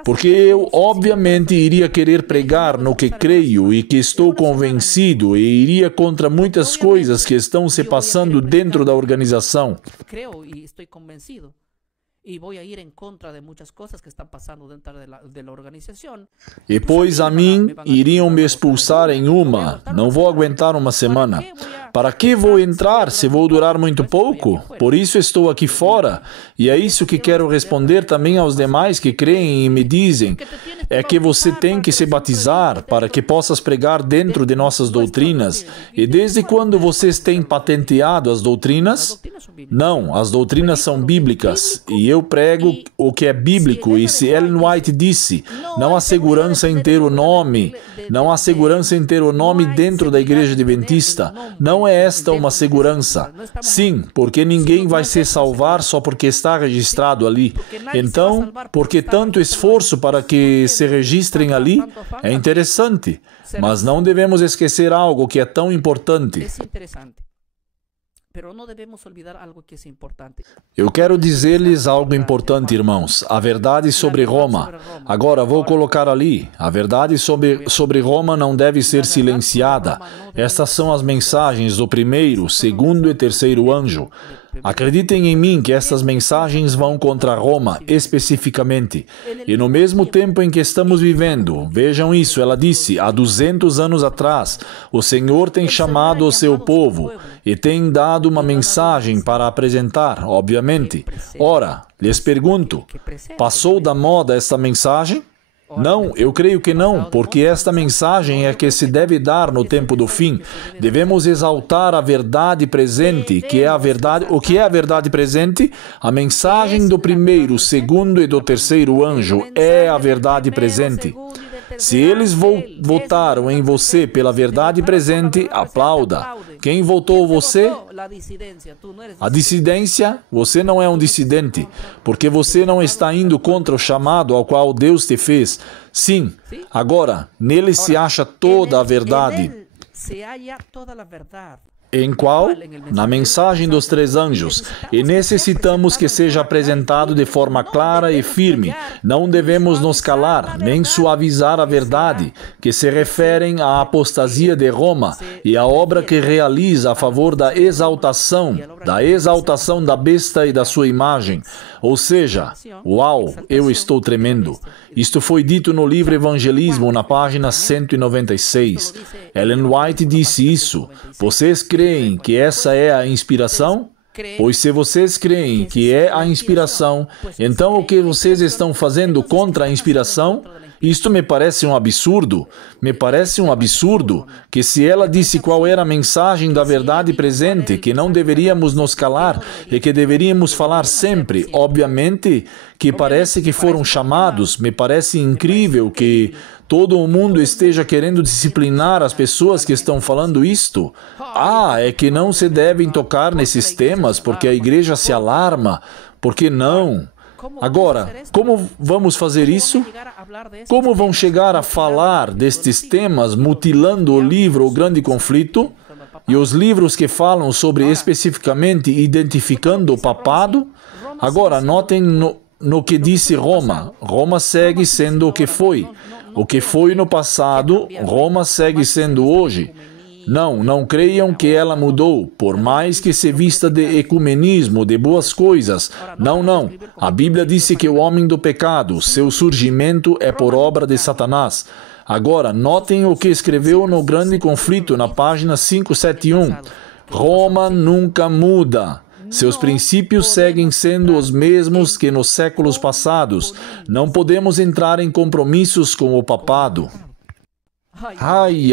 Porque eu, obviamente, iria querer pregar no que creio e que estou convencido e iria contra muitas coisas que estão se passando dentro da organização. Creo y estoy convencido. Y voy a ir en contra de muchas cosas que están pasando dentro de la organización. E pois a mim iriam me expulsar em uma. Não vou aguentar uma semana. Para que vou entrar se vou durar muito pouco? Por isso estou aqui fora. E é isso que quero responder também aos demais que creem e me dizem. é que você tem que se batizar para que possas pregar dentro de nossas doutrinas. E desde quando vocês têm patenteado as doutrinas? Não, as doutrinas são bíblicas. E eu prego o que é bíblico. E se Ellen White disse, não há segurança em ter o nome, não há segurança em ter o nome dentro da Igreja Adventista. Não é esta uma segurança. Sim, porque ninguém vai se salvar só porque está registrado ali. Então, por que tanto esforço para que se registrem ali? É interessante, mas não devemos esquecer algo que é tão importante. Eu quero dizer-lhes algo importante, irmãos. A verdade sobre Roma. Agora, vou colocar ali. A verdade sobre Roma não deve ser silenciada. Estas são as mensagens do primeiro, segundo e terceiro anjo. Acreditem em mim que estas mensagens vão contra Roma, especificamente. E no mesmo tempo em que estamos vivendo, vejam isso, ela disse, há 200 anos atrás, o Senhor tem chamado o seu povo e tem dado uma mensagem para apresentar, obviamente. Ora, lhes pergunto, passou da moda esta mensagem? Não, eu creio que não, porque esta mensagem é que se deve dar no tempo do fim. Devemos exaltar a verdade presente, que é a verdade. O que é a verdade presente? A mensagem do primeiro, segundo e do terceiro anjo é a verdade presente. Se eles votaram em você pela verdade presente, aplauda. Quem votou você? A dissidência? Você não é um dissidente, porque você não está indo contra o chamado ao qual Deus te fez. Sim, agora, nele se acha toda a verdade. Em qual? Na mensagem dos três anjos. E necessitamos que seja apresentado de forma clara e firme. Não devemos nos calar, nem suavizar a verdade, que se referem à apostasia de Roma e à obra que realiza a favor da exaltação da besta e da sua imagem. Ou seja, uau, eu estou tremendo. Isto foi dito no livro Evangelismo, na página 196. Ellen White disse isso. Vocês creem que essa é a inspiração? Pois se vocês creem que é a inspiração, então o que vocês estão fazendo contra a inspiração? Isto me parece um absurdo. Me parece um absurdo que se ela disse qual era a mensagem da verdade presente, que não deveríamos nos calar e que deveríamos falar sempre, obviamente que parece que foram chamados, me parece incrível que todo o mundo esteja querendo disciplinar as pessoas que estão falando isto. É que não se devem tocar nesses temas porque a igreja se alarma. Por que não? Agora, como vamos fazer isso? Como vão chegar a falar destes temas mutilando o livro O Grande Conflito e os livros que falam sobre especificamente identificando o papado? Agora, notem no que disse Roma. Roma segue sendo o que foi. O que foi no passado, Roma segue sendo hoje. Não creiam que ela mudou, por mais que se vista de ecumenismo, de boas coisas. Não. A Bíblia disse que o homem do pecado, seu surgimento é por obra de Satanás. Agora, notem o que escreveu no Grande Conflito, na página 571. Roma nunca muda. Seus princípios seguem sendo os mesmos que nos séculos passados. Não podemos entrar em compromissos com o papado. Ai.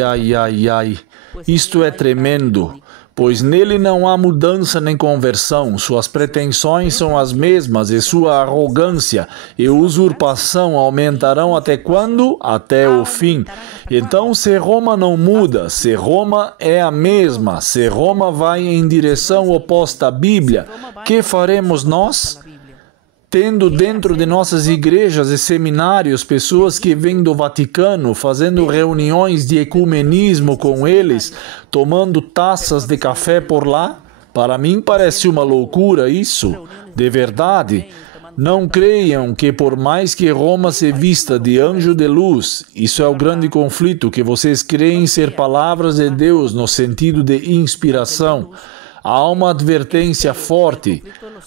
Isto é tremendo, pois nele não há mudança nem conversão. Suas pretensões são as mesmas e sua arrogância e usurpação aumentarão até quando? Até o fim. Então, se Roma não muda, se Roma é a mesma, se Roma vai em direção oposta à Bíblia, que faremos nós? Tendo dentro de nossas igrejas e seminários pessoas que vêm do Vaticano, fazendo reuniões de ecumenismo com eles, tomando taças de café por lá? Para mim parece uma loucura isso, de verdade. Não creiam que por mais que Roma se vista de anjo de luz, isso é o grande conflito, que vocês creem ser palavras de Deus no sentido de inspiração. Há uma advertência forte.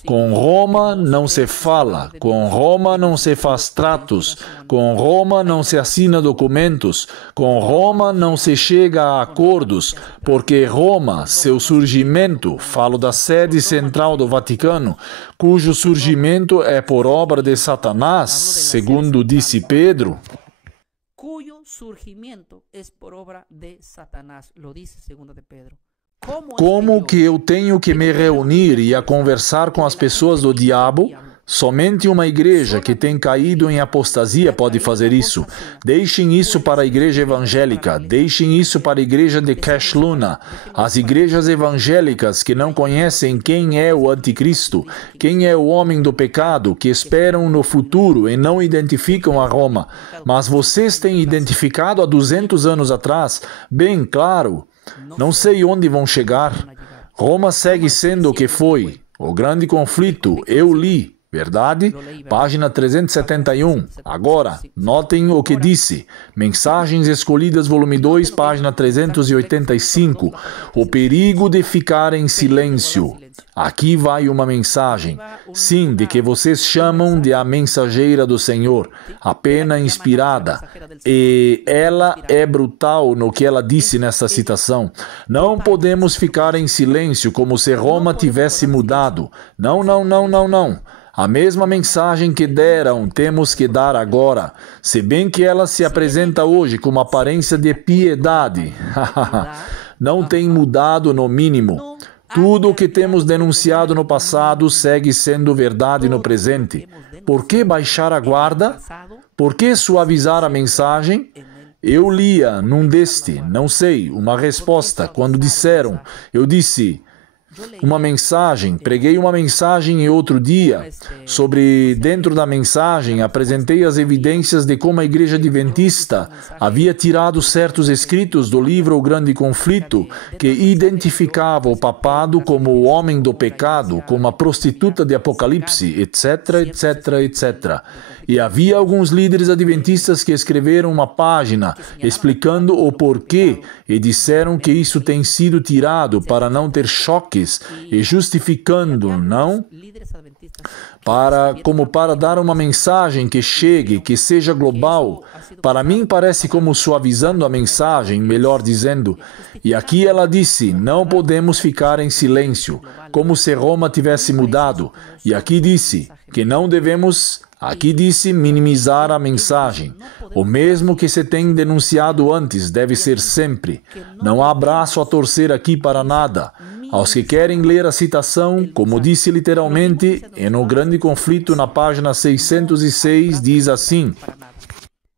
Com Roma não se fala, com Roma não se faz tratos, com Roma não se assina documentos, com Roma não se chega a acordos, porque Roma, seu surgimento, falo da sede central do Vaticano, cujo surgimento é por obra de Satanás, segundo disse Pedro. cuyo surgimiento es por obra de Satanás. Lo dice 2 de Pedro. Como que eu tenho que me reunir e a conversar com as pessoas do diabo? Somente uma igreja que tem caído em apostasia pode fazer isso. Deixem isso para a igreja evangélica. Deixem isso para a igreja de Cash Luna. As igrejas evangélicas que não conhecem quem é o anticristo, quem é o homem do pecado, que esperam no futuro e não identificam a Roma. Mas vocês têm identificado há 200 anos atrás? Bem, claro. Não sei onde vão chegar. Roma segue sendo o que foi. O grande conflito, eu li. Verdade? Página 371. Agora, notem o que disse. Mensagens Escolhidas, volume 2, página 385. O perigo de ficar em silêncio. Aqui vai uma mensagem. Sim, de que vocês chamam de a mensageira do Senhor, a pena inspirada. E ela é brutal no que ela disse nessa citação. Não podemos ficar em silêncio como se Roma tivesse mudado. Não, não, não, não, não. A mesma mensagem que deram, temos que dar agora, se bem que ela se apresenta hoje com uma aparência de piedade. Não tem mudado no mínimo. Tudo o que temos denunciado no passado segue sendo verdade no presente. Por que baixar a guarda? Por que suavizar a mensagem? Eu lia num não sei, uma resposta, quando disseram, eu disse... Uma mensagem, preguei uma mensagem em outro dia, dentro da mensagem, apresentei as evidências de como a Igreja Adventista havia tirado certos escritos do livro O Grande Conflito, que identificava o papado como o homem do pecado, como a prostituta de Apocalipse, etc, etc, etc. E havia alguns líderes adventistas que escreveram uma página explicando o porquê e disseram que isso tem sido tirado para não ter choques e justificando, não? Para dar uma mensagem que chegue, que seja global. Para mim parece como suavizando a mensagem, melhor dizendo. E aqui ela disse, não podemos ficar em silêncio, como se Roma tivesse mudado. E aqui disse que não devemos... Aqui disse minimizar a mensagem. O mesmo que se tem denunciado antes deve ser sempre. Não há braço a torcer aqui para nada. Aos que querem ler a citação, como disse literalmente, no Grande Conflito, na página 606, diz assim.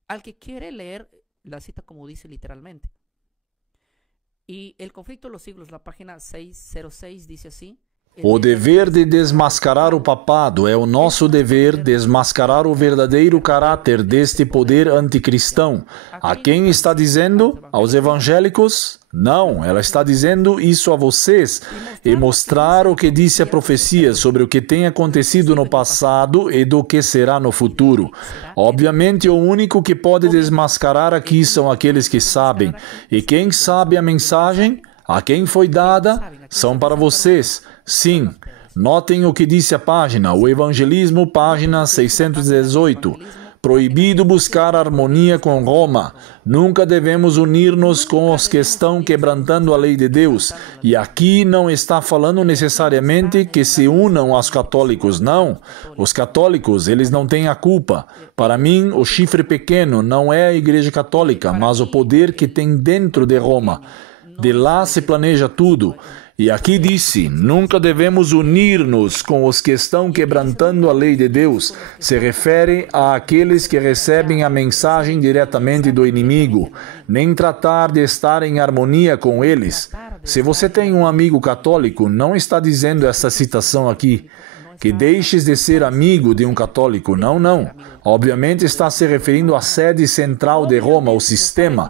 Al que quiere leer la cita como dice literalmente. Y el conflicto de los siglos, la página 606 dice así. O dever de desmascarar o papado é o nosso dever desmascarar o verdadeiro caráter deste poder anticristão. A quem está dizendo? Aos evangélicos? Não, ela está dizendo isso a vocês e mostrar o que disse a profecia sobre o que tem acontecido no passado e do que será no futuro. Obviamente, o único que pode desmascarar aqui são aqueles que sabem. E quem sabe a mensagem? A quem foi dada? São para vocês. Sim, notem o que disse a página, o Evangelismo, página 618. Proibido buscar harmonia com Roma. Nunca devemos unir-nos com os que estão quebrantando a lei de Deus. E aqui não está falando necessariamente que se unam aos católicos, não. Os católicos, eles não têm a culpa. Para mim, o chifre pequeno não é a Igreja Católica, mas o poder que tem dentro de Roma. De lá se planeja tudo. E aqui disse, nunca devemos unir-nos com os que estão quebrantando a lei de Deus. Se refere àqueles que recebem a mensagem diretamente do inimigo, nem tratar de estar em harmonia com eles. Se você tem um amigo católico, não está dizendo essa citação aqui, que deixes de ser amigo de um católico. Não, não. Obviamente está se referindo à sede central de Roma, ao sistema,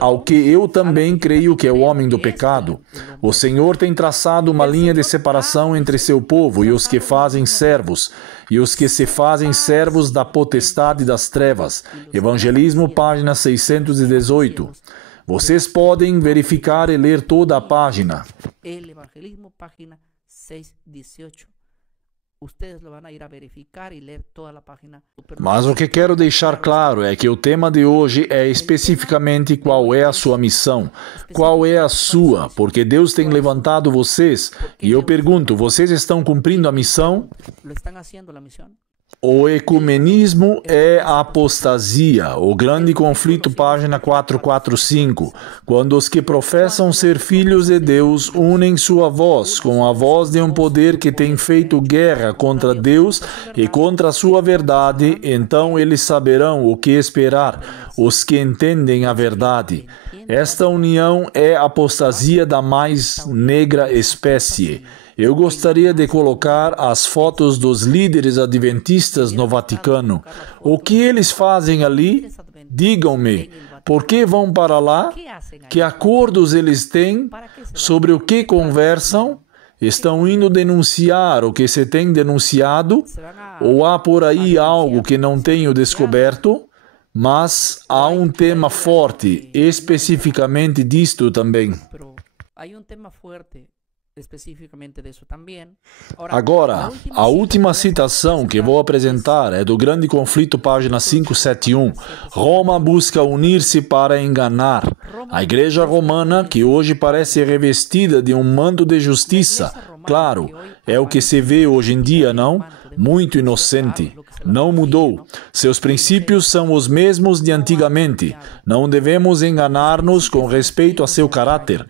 ao que eu também creio que é o homem do pecado. O Senhor tem traçado uma linha de separação entre seu povo e os que fazem servos, e os que se fazem servos da potestade das trevas. Evangelismo, página 618. Vocês podem verificar e ler toda a página. Evangelismo, página 618. Mas o que quero deixar claro é que o tema de hoje é especificamente qual é a sua missão, qual é a sua, porque Deus tem levantado vocês. E eu pergunto, vocês estão cumprindo a missão? O ecumenismo é a apostasia, o grande conflito, página 445, quando os que professam ser filhos de Deus unem sua voz com a voz de um poder que tem feito guerra contra Deus e contra a sua verdade, então eles saberão o que esperar, os que entendem a verdade. Esta união é a apostasia da mais negra espécie. Eu gostaria de colocar as fotos dos líderes adventistas no Vaticano. O que eles fazem ali? Digam-me, por que vão para lá? Que acordos eles têm? Sobre o que conversam? Estão indo denunciar o que se tem denunciado? Ou há por aí algo que não tenho descoberto? Mas há um tema forte, especificamente disto também. Agora, a última citação que vou apresentar é do Grande Conflito, página 571. Roma busca unir-se para enganar. A Igreja Romana, que hoje parece revestida de um manto de justiça, claro, é o que se vê hoje em dia, não? Muito inocente. Não mudou. Seus princípios são os mesmos de antigamente. Não devemos enganar-nos com respeito a seu caráter.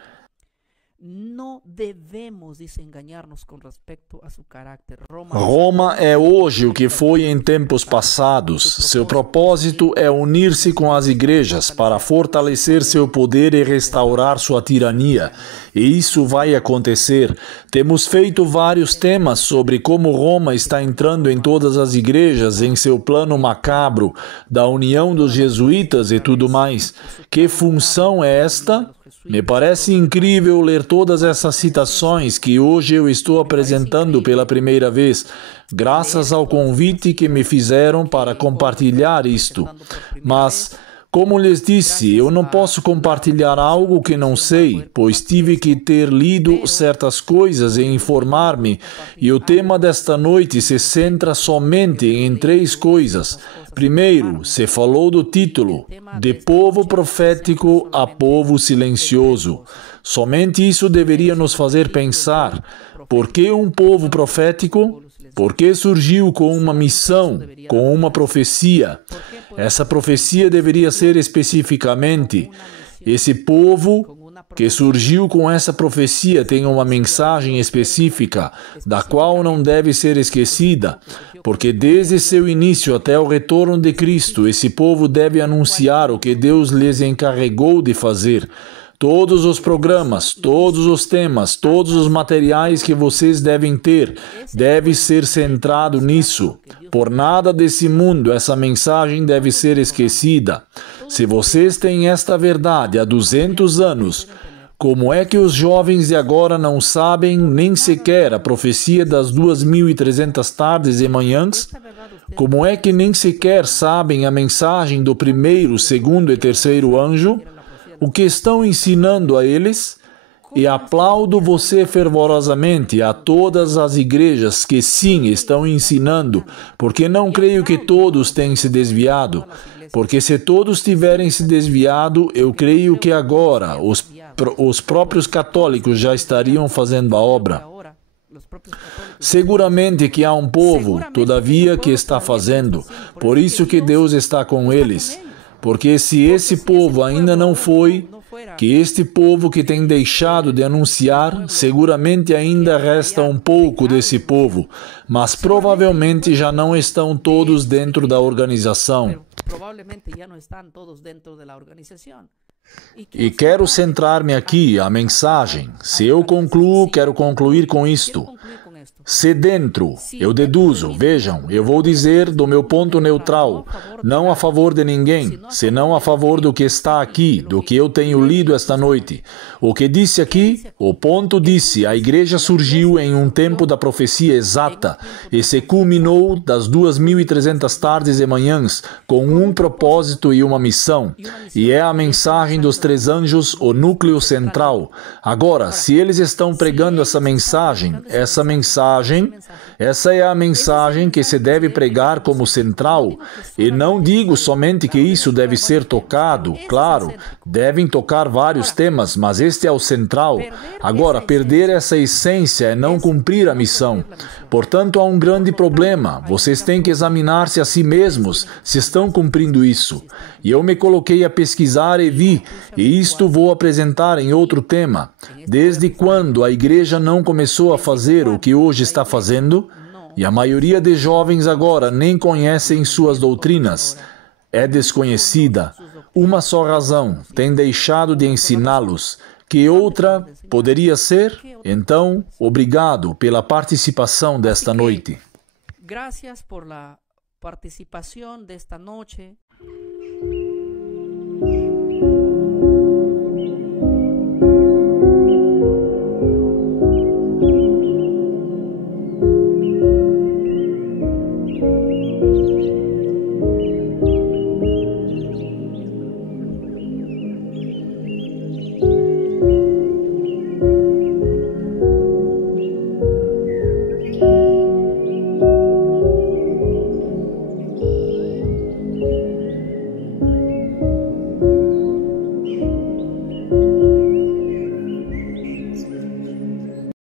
Roma é hoje o que foi em tempos passados. Seu propósito é unir-se com as igrejas para fortalecer seu poder e restaurar sua tirania. E isso vai acontecer. Temos feito vários temas sobre como Roma está entrando em todas as igrejas em seu plano macabro, da união dos jesuítas e tudo mais. Que função é esta? Me parece incrível ler todas essas citações que hoje eu estou apresentando pela primeira vez, graças ao convite que me fizeram para compartilhar isto. Mas, como lhes disse, eu não posso compartilhar algo que não sei, pois tive que ter lido certas coisas e informar-me, e o tema desta noite se centra somente em 3 coisas. Primeiro, se falou do título, de povo profético a povo silencioso. Somente isso deveria nos fazer pensar, por que um povo profético? Porque surgiu com uma missão, com uma profecia. Essa profecia deveria ser especificamente, esse povo que surgiu com essa profecia tem uma mensagem específica, da qual não deve ser esquecida, porque desde seu início até o retorno de Cristo, esse povo deve anunciar o que Deus lhes encarregou de fazer. Todos os programas, todos os temas, todos os materiais que vocês devem ter, deve ser centrado nisso. Por nada desse mundo essa mensagem deve ser esquecida. Se vocês têm esta verdade há 200 anos, como é que os jovens de agora não sabem nem sequer a profecia das 2.300 tardes e manhãs? Como é que nem sequer sabem a mensagem do primeiro, segundo e terceiro anjo? O que estão ensinando a eles? E aplaudo você fervorosamente a todas as igrejas que sim estão ensinando, porque não creio que todos tenham se desviado. Porque se todos tiverem se desviado, eu creio que agora os próprios católicos já estariam fazendo a obra. Seguramente que há um povo, todavia, que está fazendo. Por isso que Deus está com eles. Porque se esse povo ainda não foi, que este povo que tem deixado de anunciar, seguramente ainda resta um pouco desse povo, mas provavelmente já não estão todos dentro da organização. E quero centrar-me aqui, a mensagem. Se eu concluo, quero concluir com isto. Se dentro, eu deduzo, vejam, eu vou dizer do meu ponto neutral, não a favor de ninguém, senão a favor do que está aqui, do que eu tenho lido esta noite. O que disse aqui, o ponto disse, a igreja surgiu em um tempo da profecia exata e se culminou das 2.300 tardes e manhãs com um propósito e uma missão, e é a mensagem dos 3 anjos o núcleo central. Agora, se eles estão pregando essa mensagem mensagem, essa é a mensagem que se deve pregar como central. E não digo somente que isso deve ser tocado. Claro, devem tocar vários temas, mas este é o central. Agora, perder essa essência é não cumprir a missão. Portanto, há um grande problema. Vocês têm que examinar-se a si mesmos, se estão cumprindo isso. E eu me coloquei a pesquisar e vi, e isto vou apresentar em outro tema. Desde quando a igreja não começou a fazer o que hoje está fazendo? E a maioria de jovens agora nem conhecem suas doutrinas. É desconhecida. Uma só razão, tem deixado de ensiná-los. Que outra poderia ser? Então, obrigado pela participação desta noite. Gracias por la participación de esta noche.